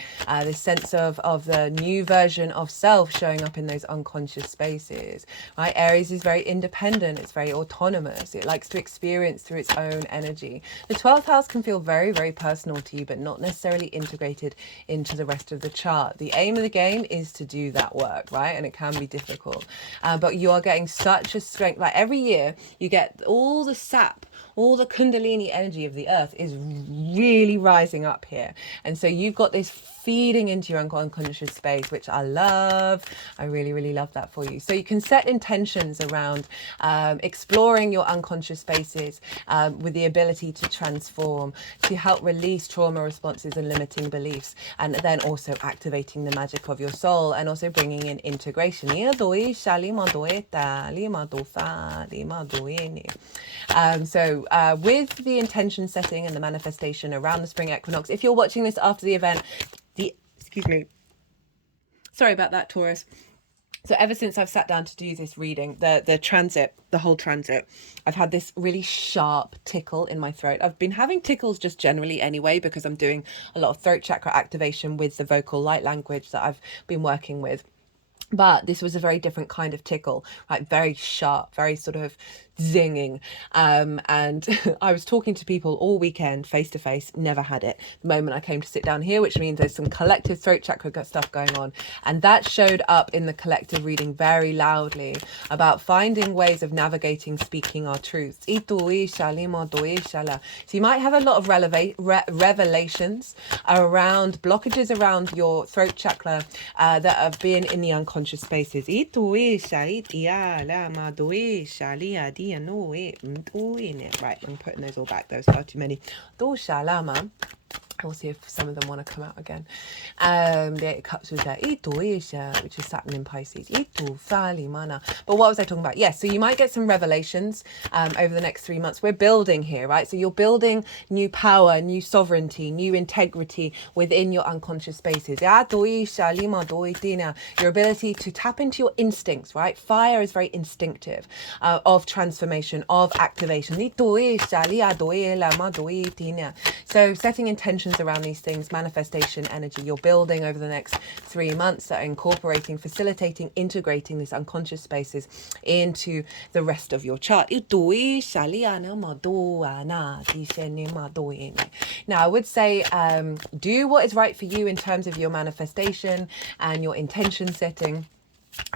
this sense of the new version of self showing up in those unconscious spaces, right? Aries is very independent. It's very autonomous. It likes to experience through its own energy. The 12th house can feel very, very personal to you, but not necessarily integrated into the rest of the chart. The aim of the game is to do that work, right? And it can be difficult, but you are getting such a strength. Like every year you get all the sap, all the kundalini energy of the earth is really rising up here, and so you've got this feeding into your unconscious space, which I love. I really, really love that for you. So you can set intentions around exploring your unconscious spaces with the ability to transform, to help release trauma responses and limiting beliefs, and then also activating the magic of your soul, and also bringing in integration. With the intention setting and the manifestation around the spring equinox, if you're watching this after the event, excuse me, sorry about that, Taurus. So ever since I've sat down to do this reading, the transit, the whole transit, I've had this really sharp tickle in my throat. I've been having tickles just generally anyway, because I'm doing a lot of throat chakra activation with the vocal light language that I've been working with. But this was a very different kind of tickle, right? Very sharp, very sort of zinging. And I was talking to people all weekend, face to face, never had it. The moment I came to sit down here, which means there's some collective throat chakra stuff going on. And that showed up in the collective reading very loudly, about finding ways of navigating, speaking our truths. So you might have a lot of revelations around blockages around your throat chakra that have been in the unconscious spaces. Right, I'm putting those all back. There was far too many. We'll see if some of them want to come out again. The Eight of Cups was there, which is Saturn in Pisces. But what was I talking about? Yes, so you might get some revelations over the next 3 months. We're building here, right? So you're building new power, new sovereignty, new integrity within your unconscious spaces. Your ability to tap into your instincts, right? Fire is very instinctive, of transformation, of activation. So setting intentions around these things, manifestation energy, you're building over the next 3 months that are incorporating, facilitating, integrating these unconscious spaces into the rest of your chart. Now, I would say do what is right for you in terms of your manifestation and your intention setting.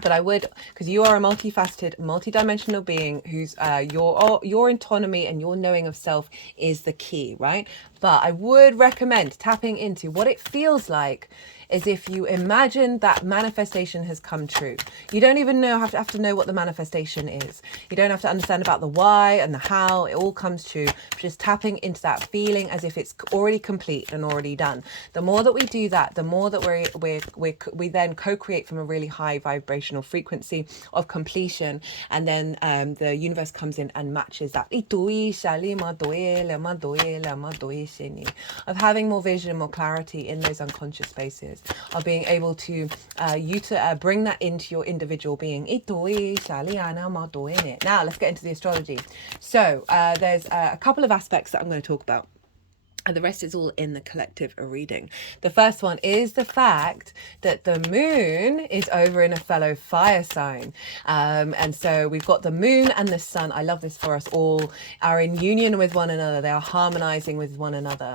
But I would, because you are a multifaceted, multidimensional being who's your autonomy and your knowing of self is the key, right? But I would recommend tapping into what it feels like as if you imagine that manifestation has come true. You don't even have to know what the manifestation is. You don't have to understand about the why and the how. It all comes true. Just tapping into that feeling as if it's already complete and already done. The more that we do that, the more that we then co-create from a really high vibrational frequency of completion, and then the universe comes in and matches that. Of having more vision, more clarity in those unconscious spaces. are being able to bring that into your individual being. Now let's get into the astrology. So there's a couple of aspects that I'm going to talk about, and the rest is all in the collective reading. The first one is the fact that the moon is over in a fellow fire sign. And so we've got the moon and the sun. I love this for us all, are in union with one another. They are harmonizing with one another.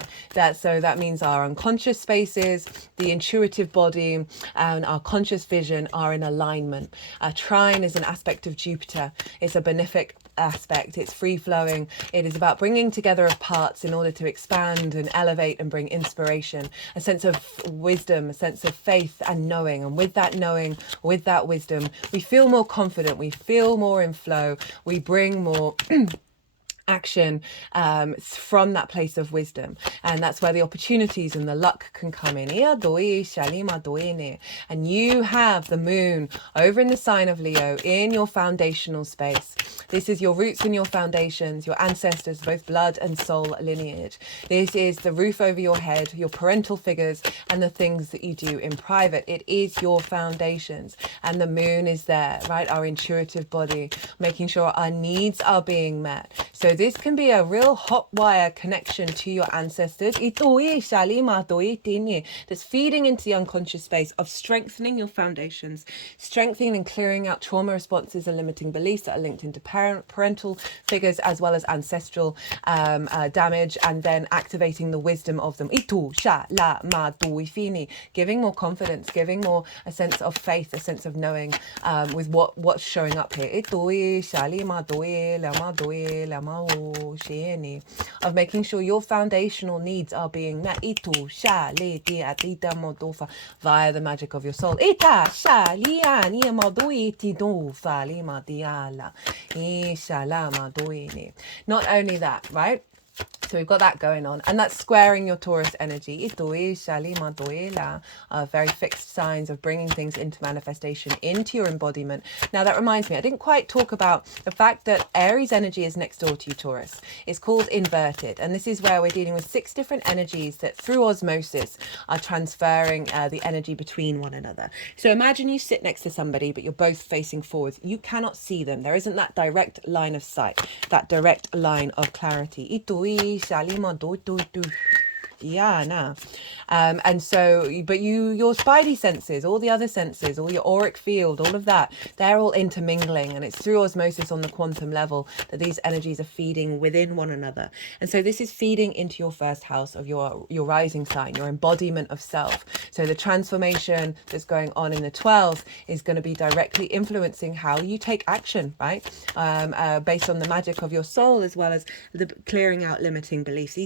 So that means our unconscious spaces, the intuitive body, and our conscious vision are in alignment. Trine is an aspect of Jupiter. It's a benefic aspect. It's free flowing. It is about bringing together of parts in order to expand and elevate and bring inspiration, a sense of wisdom, a sense of faith and knowing. And with that knowing, with that wisdom, we feel more confident, we feel more in flow, we bring more action from that place of wisdom, and that's where the opportunities and the luck can come in. And you have the moon over in the sign of Leo in your foundational space. This is your roots and your foundations, your ancestors, both blood and soul lineage. This is the roof over your head, your parental figures, and the things that you do in private. It is your foundations, and the moon is there, right? Our intuitive body, making sure our needs are being met. So this can be a real hot wire connection to your ancestors that's feeding into the unconscious space of strengthening your foundations, strengthening and clearing out trauma responses and limiting beliefs that are linked into parental figures as well as ancestral damage, and then activating the wisdom of them, giving more confidence, giving more a sense of faith, a sense of knowing with what's showing up here, of making sure your foundational needs are being met via the magic of your soul. Not only that, right? So we've got that going on, and that's squaring your Taurus energy. Very fixed signs of bringing things into manifestation, into your embodiment. Now that reminds me, I didn't quite talk about the fact that Aries energy is next door to you, Taurus. It's called inverted, and this is where we're dealing with 6 different energies that through osmosis are transferring the energy between one another. So imagine you sit next to somebody, but you're both facing forwards. You cannot see them. There isn't that direct line of sight, that direct line of clarity. And so, but your spidey senses, all the other senses, all your auric field, all of that, they're all intermingling, and it's through osmosis on the quantum level that these energies are feeding within one another. And so this is feeding into your first house of your rising sign, your embodiment of self. So the transformation that's going on in the 12th is going to be directly influencing how you take action, right? Based on the magic of your soul, as well as the clearing out limiting beliefs.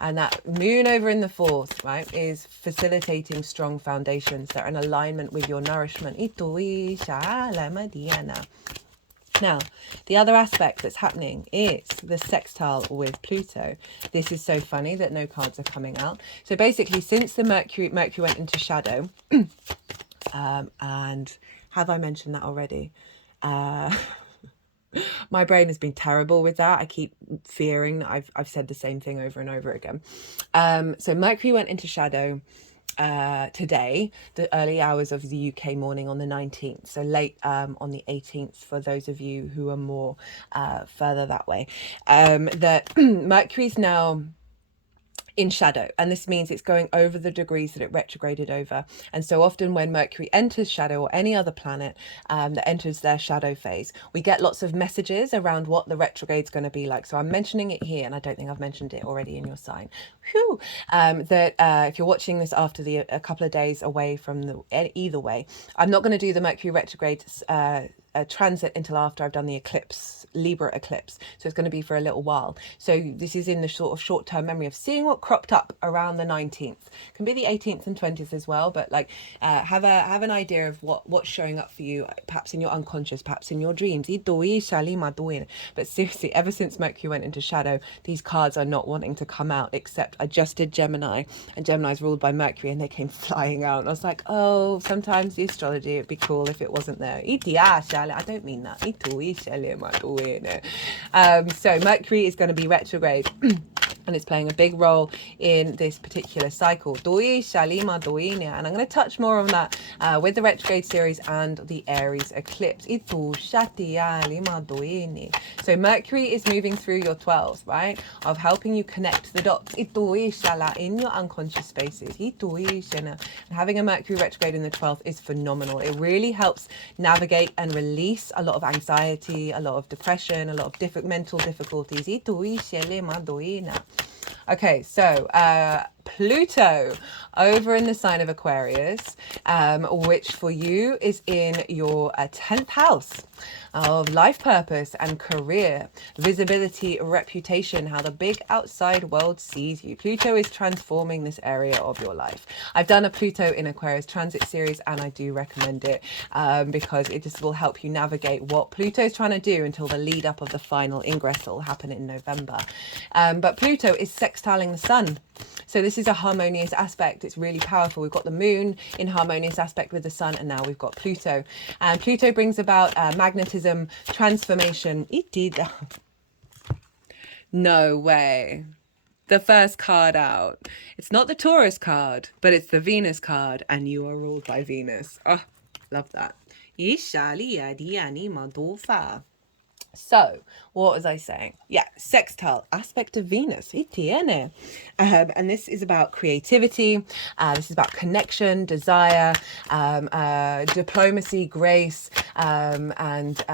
And that moon over in the 4th, right, is facilitating strong foundations that are in alignment with your nourishment. Now, the other aspect that's happening is the sextile with Pluto. This is so funny that no cards are coming out. So basically, since the Mercury went into shadow, and have I mentioned that already? My brain has been terrible with that. I keep fearing that I've said the same thing over and over again. So Mercury went into shadow today, the early hours of the UK morning on the 19th. So late on the 18th for those of you who are more further that way. That Mercury's now in shadow, and this means it's going over the degrees that it retrograded over. And so often when Mercury enters shadow, or any other planet that enters their shadow phase, we get lots of messages around what the retrograde's going to be like. So I'm mentioning it here, and I don't think I've mentioned it already in your sign. That if you're watching this after a couple of days away from either way, I'm not going to do the Mercury retrograde transit until after I've done the eclipse, Libra eclipse. So it's going to be for a little while. So this is in the sort of short-term memory of seeing what cropped up around the 19th. Can be the 18th and 20th as well, but like have an idea of what's showing up for you, perhaps in your unconscious, perhaps in your dreams. But seriously, ever since Mercury went into shadow, these cards are not wanting to come out, except I just did Gemini, and Gemini's ruled by Mercury, and they came flying out. And I was like, oh, sometimes the astrology, it'd be cool if it wasn't there. I don't mean that. So Mercury is going to be retrograde and it's playing a big role in this particular cycle. Doi Shalima Doine, and I'm going to touch more on that with the retrograde series and the Aries eclipse. Itu Shatia Lima Doine. So Mercury is moving through your 12th, right? Of helping you connect the dots. Itu Shala in your unconscious spaces. Itu Shana. And having a Mercury retrograde in the 12th is phenomenal. It really helps navigate and release a lot of anxiety, a lot of depression, a lot of mental difficulties. Itu Shalima Doine. Okay, so Pluto over in the sign of Aquarius, which for you is in your 10th house of life purpose and career, visibility, reputation, how the big outside world sees you. Pluto is transforming this area of your life. I've done a Pluto in Aquarius transit series and I do recommend it because it just will help you navigate what Pluto is trying to do until the lead up of the final ingress that will happen in November. But Pluto is sextiling the sun. So this is a harmonious aspect. It's really powerful. We've got the moon in harmonious aspect with the sun, and now we've got Pluto. And Pluto brings about magnetism, transformation. No way. The first card out. It's not the Taurus card, but it's the Venus card, and you are ruled by Venus. Oh, love that. So, what was I saying? Yeah, sextile aspect of Venus. And this is about creativity. This is about connection, desire, diplomacy, grace, and and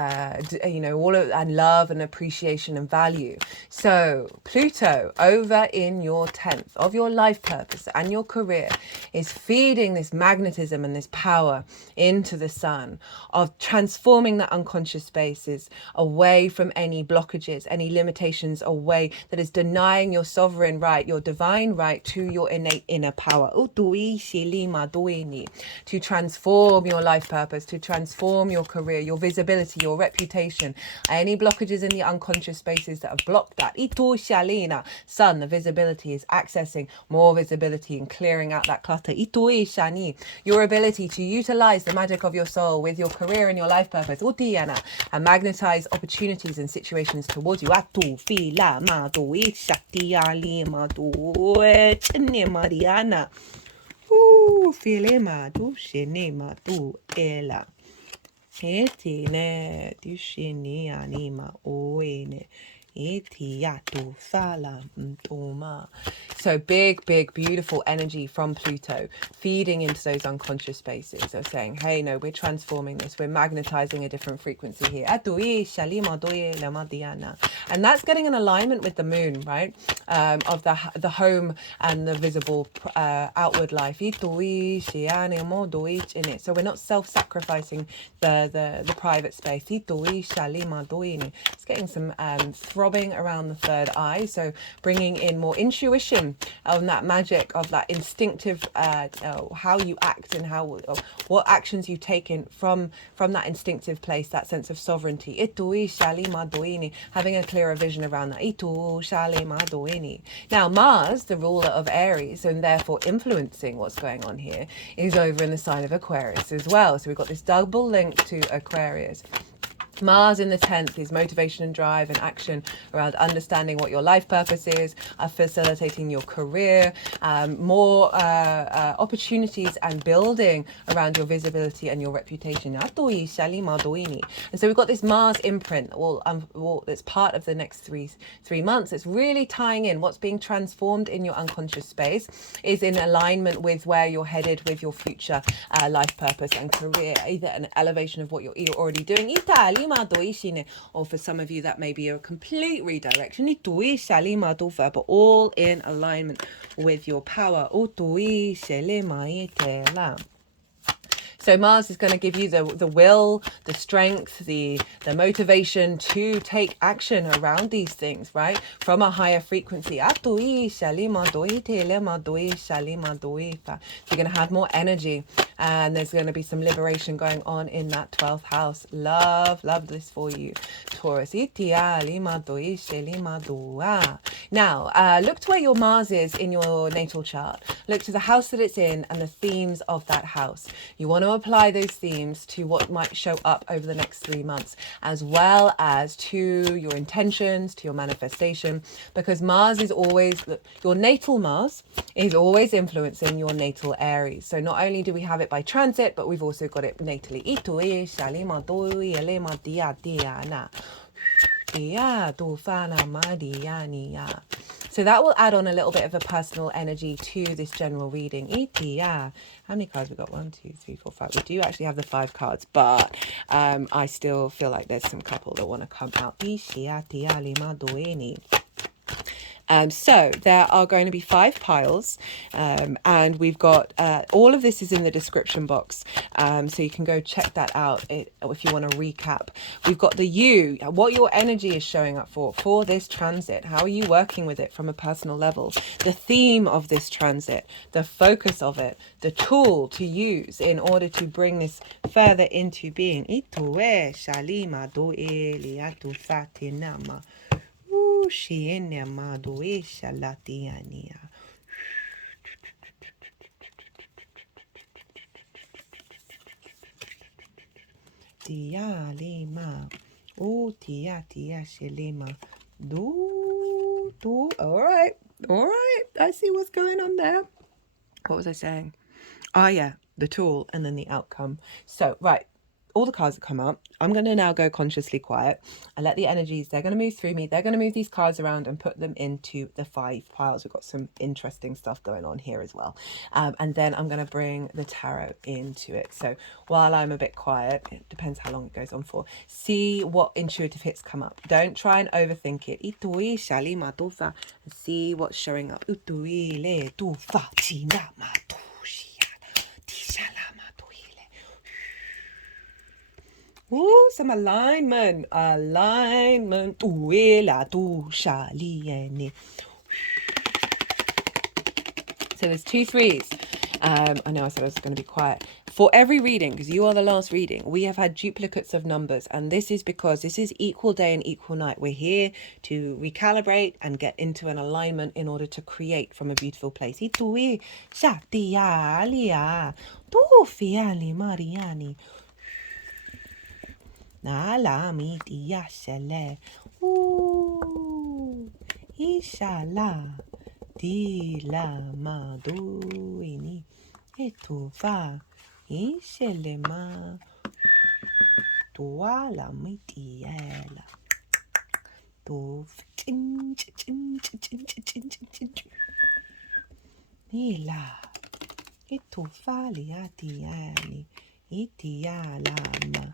love and appreciation and value. So, Pluto over in your 10th of your life purpose and your career is feeding this magnetism and this power into the sun of transforming the unconscious spaces away from any blockages, any limitations, away that is denying your sovereign right, your divine right to your innate inner power. To transform your life purpose, to transform your career, your visibility, your reputation. Any blockages in the unconscious spaces that have blocked that. Sun, the visibility, is accessing more visibility and clearing out that clutter. Your ability to utilize the magic of your soul with your career and your life purpose. And magnetize opportunities and situations towards you. Mariana. Filema du shenema du ela. Etine du sheni anima oene. So big, beautiful energy from Pluto feeding into those unconscious spaces of saying, hey, no, we're transforming this. We're magnetizing a different frequency here. And that's getting an alignment with the moon, right? Of the home and the visible outward life. So we're not self-sacrificing the private space. It's getting some throbbing around the third eye, so bringing in more intuition on that magic of that instinctive how you act and what actions you take in from that instinctive place, that sense of sovereignty. Having a clearer vision around that. Now Mars, the ruler of Aries and therefore influencing what's going on here, is over in the sign of Aquarius as well. So we've got this double link to Aquarius. Mars in the 10th is motivation and drive and action around understanding what your life purpose is, facilitating your career, more opportunities and building around your visibility and your reputation. And so we've got this Mars imprint, that's part of the next three months. It's really tying in what's being transformed in your unconscious space is in alignment with where you're headed with your future life purpose and career, either an elevation of what you're already doing, or for some of you that may be a complete redirection, but all in alignment with your power. So Mars is going to give you the will, the strength, the motivation to take action around these things, right? From a higher frequency. So you're going to have more energy, and there's going to be some liberation going on in that 12th house. Love this for you, Taurus. Now, look to where your Mars is in your natal chart. Look to the house that it's in and the themes of that house. You want to apply those themes to what might show up over the next 3 months, as well as to your intentions, to your manifestation, because Mars is always, your natal Mars is always influencing your natal Aries. So not only do we have it by transit, but we've also got it natally. So that will add on a little bit of a personal energy to this general reading. How many cards we got? 1, 2, 3, 4, 5. We do actually have the 5 cards, but I still feel like there's some couple that want to come out. So there are going to be 5 piles, and we've got all of this is in the description box, so you can go check that out if you want to recap. We've got the you, what your energy is showing up for this transit. How are you working with it from a personal level? The theme of this transit, the focus of it, the tool to use in order to bring this further into being. All right, I see what's going on there. What was I saying? Oh yeah, the tool and then the outcome. So right, all the cards that come up, I'm going to now go consciously quiet and let the energies, they're going to move through me. They're going to move these cards around and put them into the 5 piles. We've got some interesting stuff going on here as well. And then I'm going to bring the tarot into it. So while I'm a bit quiet, it depends how long it goes on for, see what intuitive hits come up. Don't try and overthink it. And see what's showing up. Ooh, some alignment. So there's 2 threes. I know I said I was going to be quiet. For every reading, because you are the last reading, we have had duplicates of numbers. And this is because this is equal day and equal night. We're here to recalibrate and get into an alignment in order to create from a beautiful place. Nala mi dia shele. Ooh, ishala. Di la ma duini. Etufa. Ishele ma. Tuala mi diela. Tu chin chin chin chin chin chin chin. Nila. Etufa lia diani. Itiala ma.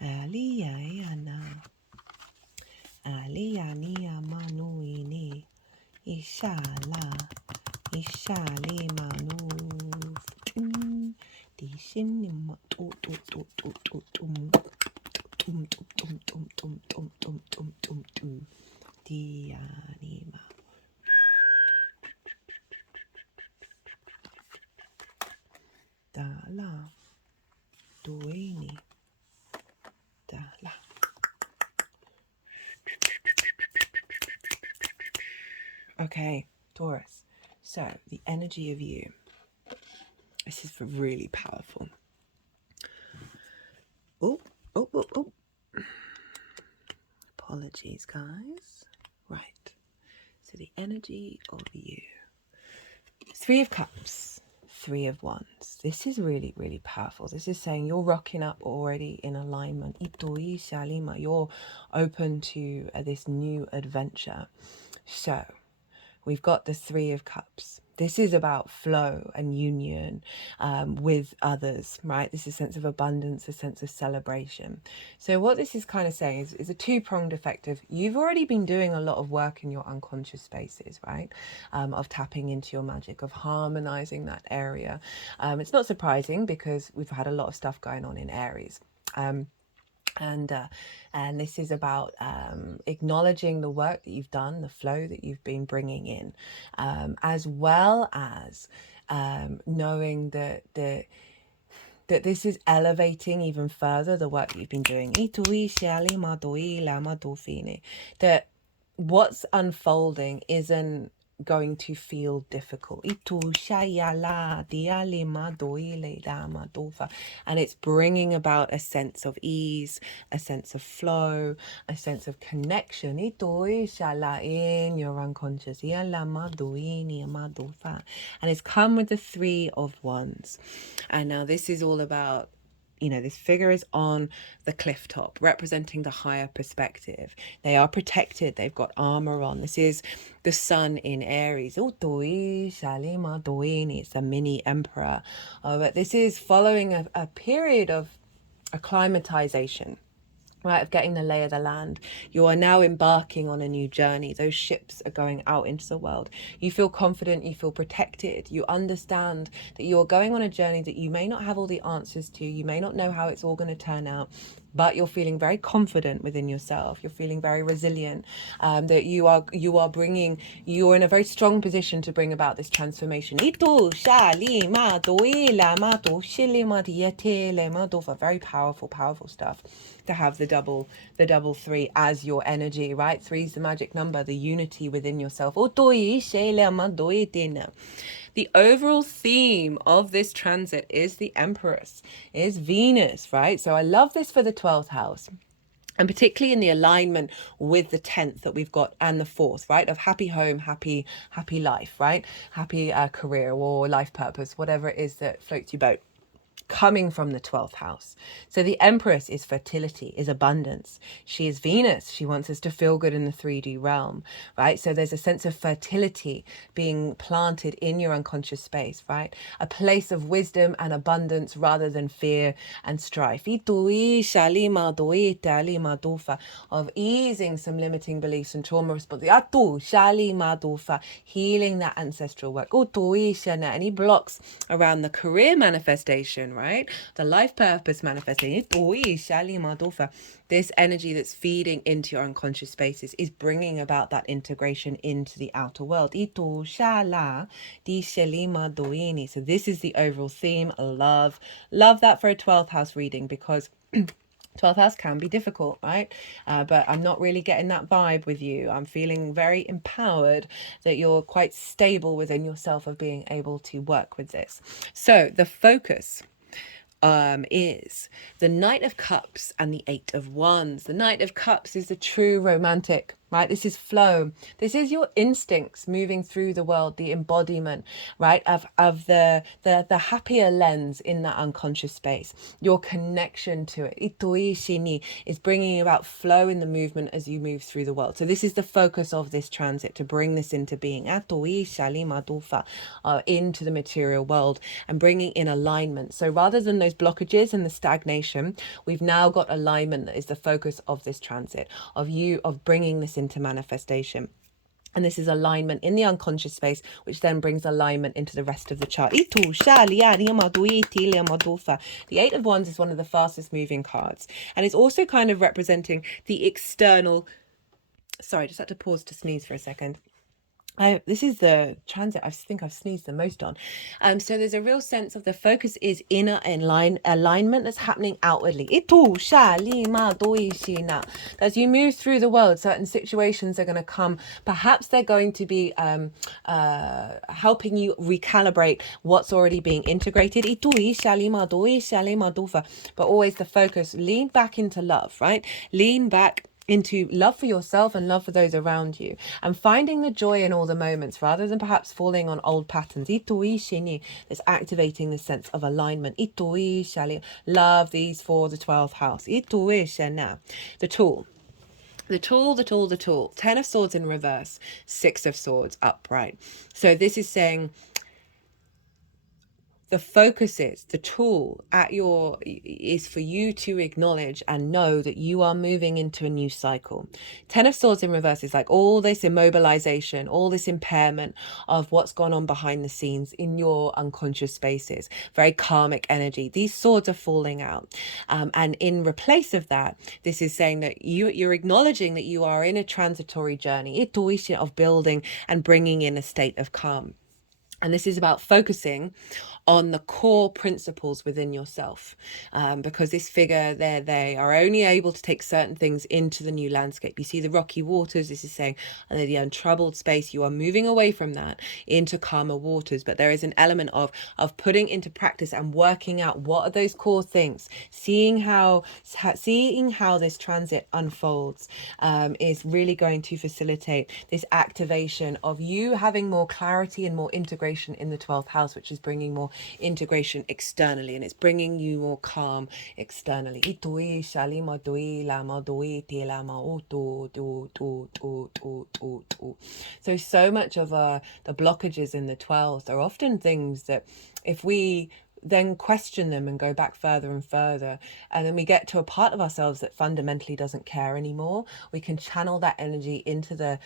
Aliyana, Aliyania manuini, Ishala, Ishali manu, Dishin tum tum tum tum tum tum tum tum tum tum tum tum tum tum tum Dianima. Dala, Duini. Okay, Taurus. So the energy of you. This is really powerful. Oh. Apologies, guys. Right. So the energy of you. 3 of Cups. 3 of Wands. This is really, really powerful. This is saying you're rocking up already in alignment. You're open to this new adventure. So we've got the 3 of Cups. This is about flow and union with others, right? This is a sense of abundance, a sense of celebration. So what this is kind of saying is a 2-pronged effect of you've already been doing a lot of work in your unconscious spaces, right? Of tapping into your magic, of harmonizing that area. It's not surprising because we've had a lot of stuff going on in Aries. And this is about acknowledging the work that you've done, the flow that you've been bringing in, as well as knowing that this is elevating even further the work that you've been doing. That what's unfolding isn't going to feel difficult. And it's bringing about a sense of ease, a sense of flow, a sense of connection in your unconscious. And it's come with the 3 of Wands. And now this is all about, this figure is on the cliff top, representing the higher perspective. They are protected. They've got armor on. This is the sun in Aries. It's a mini emperor. But this is following a period of acclimatization, right, of getting the lay of the land. You are now embarking on a new journey. Those ships are going out into the world. You feel confident, you feel protected, you understand that you're going on a journey that you may not have all the answers to, you may not know how it's all going to turn out, but you're feeling very confident within yourself. You're feeling very resilient, that you're in a very strong position to bring about this transformation. Very powerful stuff to have the double 3 as your energy, right? 3 is the magic number, the unity within yourself. The overall theme of this transit is the Empress, is Venus, right? So I love this for the 12th house. And particularly in the alignment with the 10th that we've got and the 4th, right? Of happy home, happy life, right? Happy career or life purpose, whatever it is that floats your boat, coming from the 12th house. So the Empress is fertility, is abundance. She is Venus. She wants us to feel good in the 3D realm, right? So there's a sense of fertility being planted in your unconscious space, right? A place of wisdom and abundance rather than fear and strife. Of easing some limiting beliefs and trauma response. Healing that ancestral work. Any blocks around the career manifestation, right? The life purpose manifestation. This energy that's feeding into your unconscious spaces is bringing about that integration into the outer world. So this is the overall theme. Love that for a 12th house reading, because 12th house can be difficult, right? But I'm not really getting that vibe with you. I'm feeling very empowered that you're quite stable within yourself of being able to work with this. So the focus is the Knight of Cups and the 8 of Wands. The Knight of Cups is the true romantic, right? This is flow. This is your instincts moving through the world, the embodiment, right, of the happier lens in that unconscious space. Your connection to it. Itoi shini is bringing about flow in the movement as you move through the world. So this is the focus of this transit, to bring this into being. Atoi shali madufa, into the material world and bringing in alignment. So rather than those blockages and the stagnation, we've now got alignment that is the focus of this transit, of bringing this into manifestation. And this is alignment in the unconscious space, which then brings alignment into the rest of the chart. The 8 of Wands is one of the fastest moving cards. And it's also kind of representing the external... Sorry, just had to pause to sneeze for a second. This is the transit I think I've sneezed the most on. So there's a real sense of the focus is inner alignment that's happening outwardly. As you move through the world, certain situations are going to come. Perhaps they're going to be helping you recalibrate what's already being integrated. But always the focus, lean back into love, right? Lean back into love for yourself and love for those around you, and finding the joy in all the moments rather than perhaps falling on old patterns. That's activating the sense of alignment. Love these for the 12th house. The tool. The tool. 10 of Swords in reverse, 6 of Swords upright. So this is saying the focus is, the tool is for you to acknowledge and know that you are moving into a new cycle. 10 of Swords in reverse is like all this immobilization, all this impairment of what's gone on behind the scenes in your unconscious spaces. Very karmic energy. These swords are falling out. And in replace of that, this is saying that you're acknowledging that you are in a transitory journey of building and bringing in a state of calm. And this is about focusing on the core principles within yourself, because this figure, they are only able to take certain things into the new landscape. You see the rocky waters. This is saying the untroubled space. You are moving away from that into calmer waters. But there is an element of putting into practice and working out what are those core things. Seeing how this transit unfolds is really going to facilitate this activation of you having more clarity and more integration in the 12th house, which is bringing more integration externally, and it's bringing you more calm externally. So much of the blockages in the 12th are often things that if we then question them and go back further and further, and then we get to a part of ourselves that fundamentally doesn't care anymore, we can channel that energy into the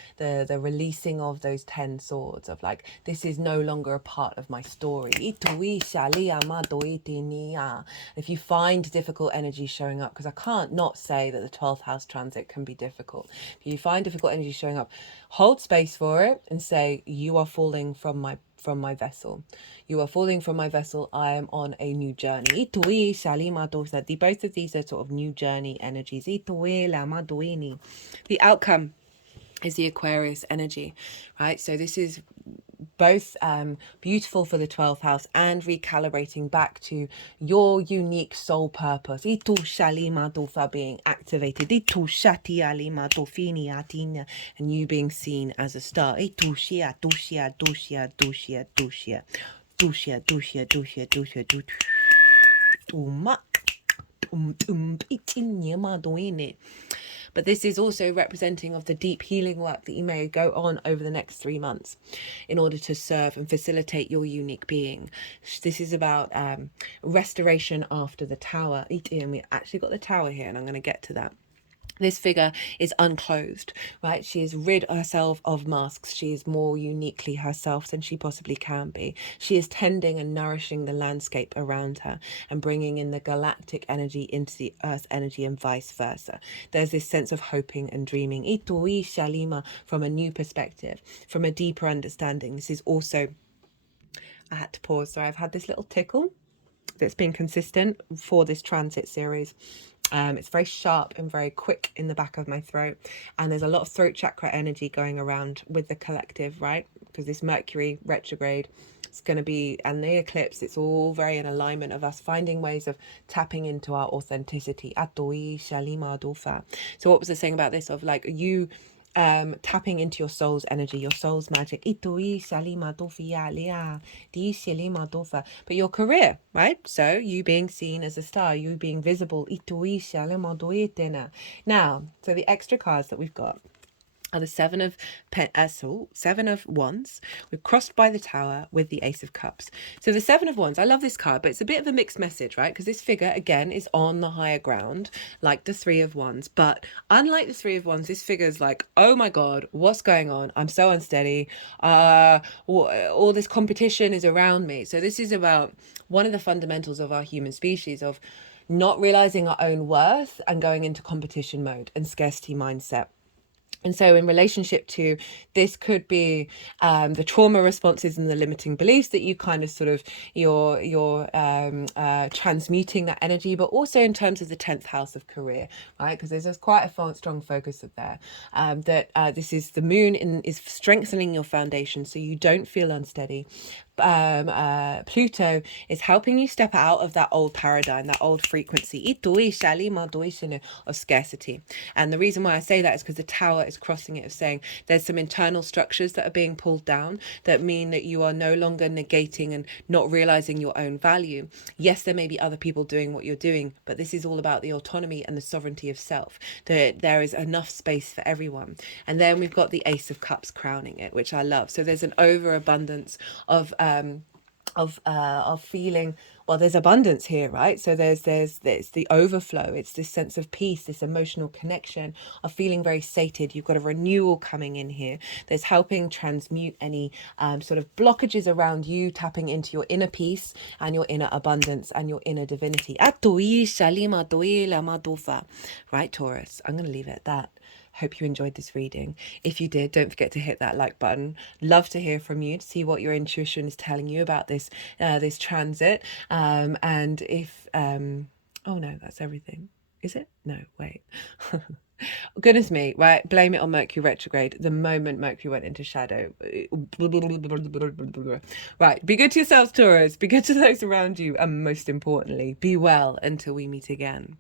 releasing of those 10 swords of like, this is no longer a part of my story. If you find difficult energy showing up, because I can't not say that the 12th house transit can be difficult, if you find difficult energy showing up, hold space for it and say, you are falling from my vessel. You are falling from my vessel. I am on a new journey. Both of these are sort of new journey energies. The outcome is the Aquarius energy, right? So this is both beautiful for the 12th house and recalibrating back to your unique soul purpose. Being activated. And you being seen as a star. But this is also representing of the deep healing work that you may go on over the next 3 months in order to serve and facilitate your unique being. This is about restoration after the tower. And we actually got the tower here, and I'm going to get to that. This figure is unclothed, right? She has rid herself of masks. She is more uniquely herself than she possibly can be. She is tending and nourishing the landscape around her and bringing in the galactic energy into the earth energy and vice versa. There's this sense of hoping and dreaming. Itui Shalima, from a new perspective, from a deeper understanding. This is also, I had to pause. So I've had this little tickle that's been consistent for this transit series. It's very sharp and very quick in the back of my throat, and there's a lot of throat chakra energy going around with the collective, right? Because this Mercury retrograde, it's going to be, and the eclipse, it's all very in alignment of us finding ways of tapping into our authenticity. So what was I saying about this, of like you tapping into your soul's energy, your soul's magic. But your career, right? So you being seen as a star, you being visible. Now, so the extra cards that we've got are the Seven of Wands. We've crossed by the Tower with the Ace of Cups. So the Seven of Wands, I love this card, but it's a bit of a mixed message, right? Because this figure, again, is on the higher ground, like the Three of Wands. But unlike the Three of Wands, this figure is like, oh my God, what's going on? I'm so unsteady. All this competition is around me. So this is about one of the fundamentals of our human species, of not realizing our own worth and going into competition mode and scarcity mindset. And so in relationship to this could be the trauma responses and the limiting beliefs that you kind of sort of, you're transmuting that energy, but also in terms of the 10th house of career, right? Because there's quite a strong focus of there, that this is the moon is strengthening your foundation so you don't feel unsteady. Pluto is helping you step out of that old paradigm, that old frequency of scarcity. And the reason why I say that is because the Tower is crossing it, of saying there's some internal structures that are being pulled down that mean that you are no longer negating and not realizing your own value. Yes, there may be other people doing what you're doing, but this is all about the autonomy and the sovereignty of self. There is enough space for everyone. And then we've got the Ace of Cups crowning it, which I love. So there's an overabundance of feeling Well, there's abundance here, right? So there's the overflow. It's this sense of peace, this emotional connection of feeling very sated. You've got a renewal coming in here. There's helping transmute any sort of blockages around you, tapping into your inner peace and your inner abundance and your inner divinity. Right, Taurus? I'm going to leave it at that. Hope you enjoyed this reading. If you did, don't forget to hit that like button. Love to hear from you, to see what your intuition is telling you about this this transit. And if oh no, that's everything. Is it? No, wait. Goodness me, right? Blame it on Mercury retrograde. The moment Mercury went into shadow. Right, be good to yourselves, Taurus. Be good to those around you. And most importantly, be well until we meet again.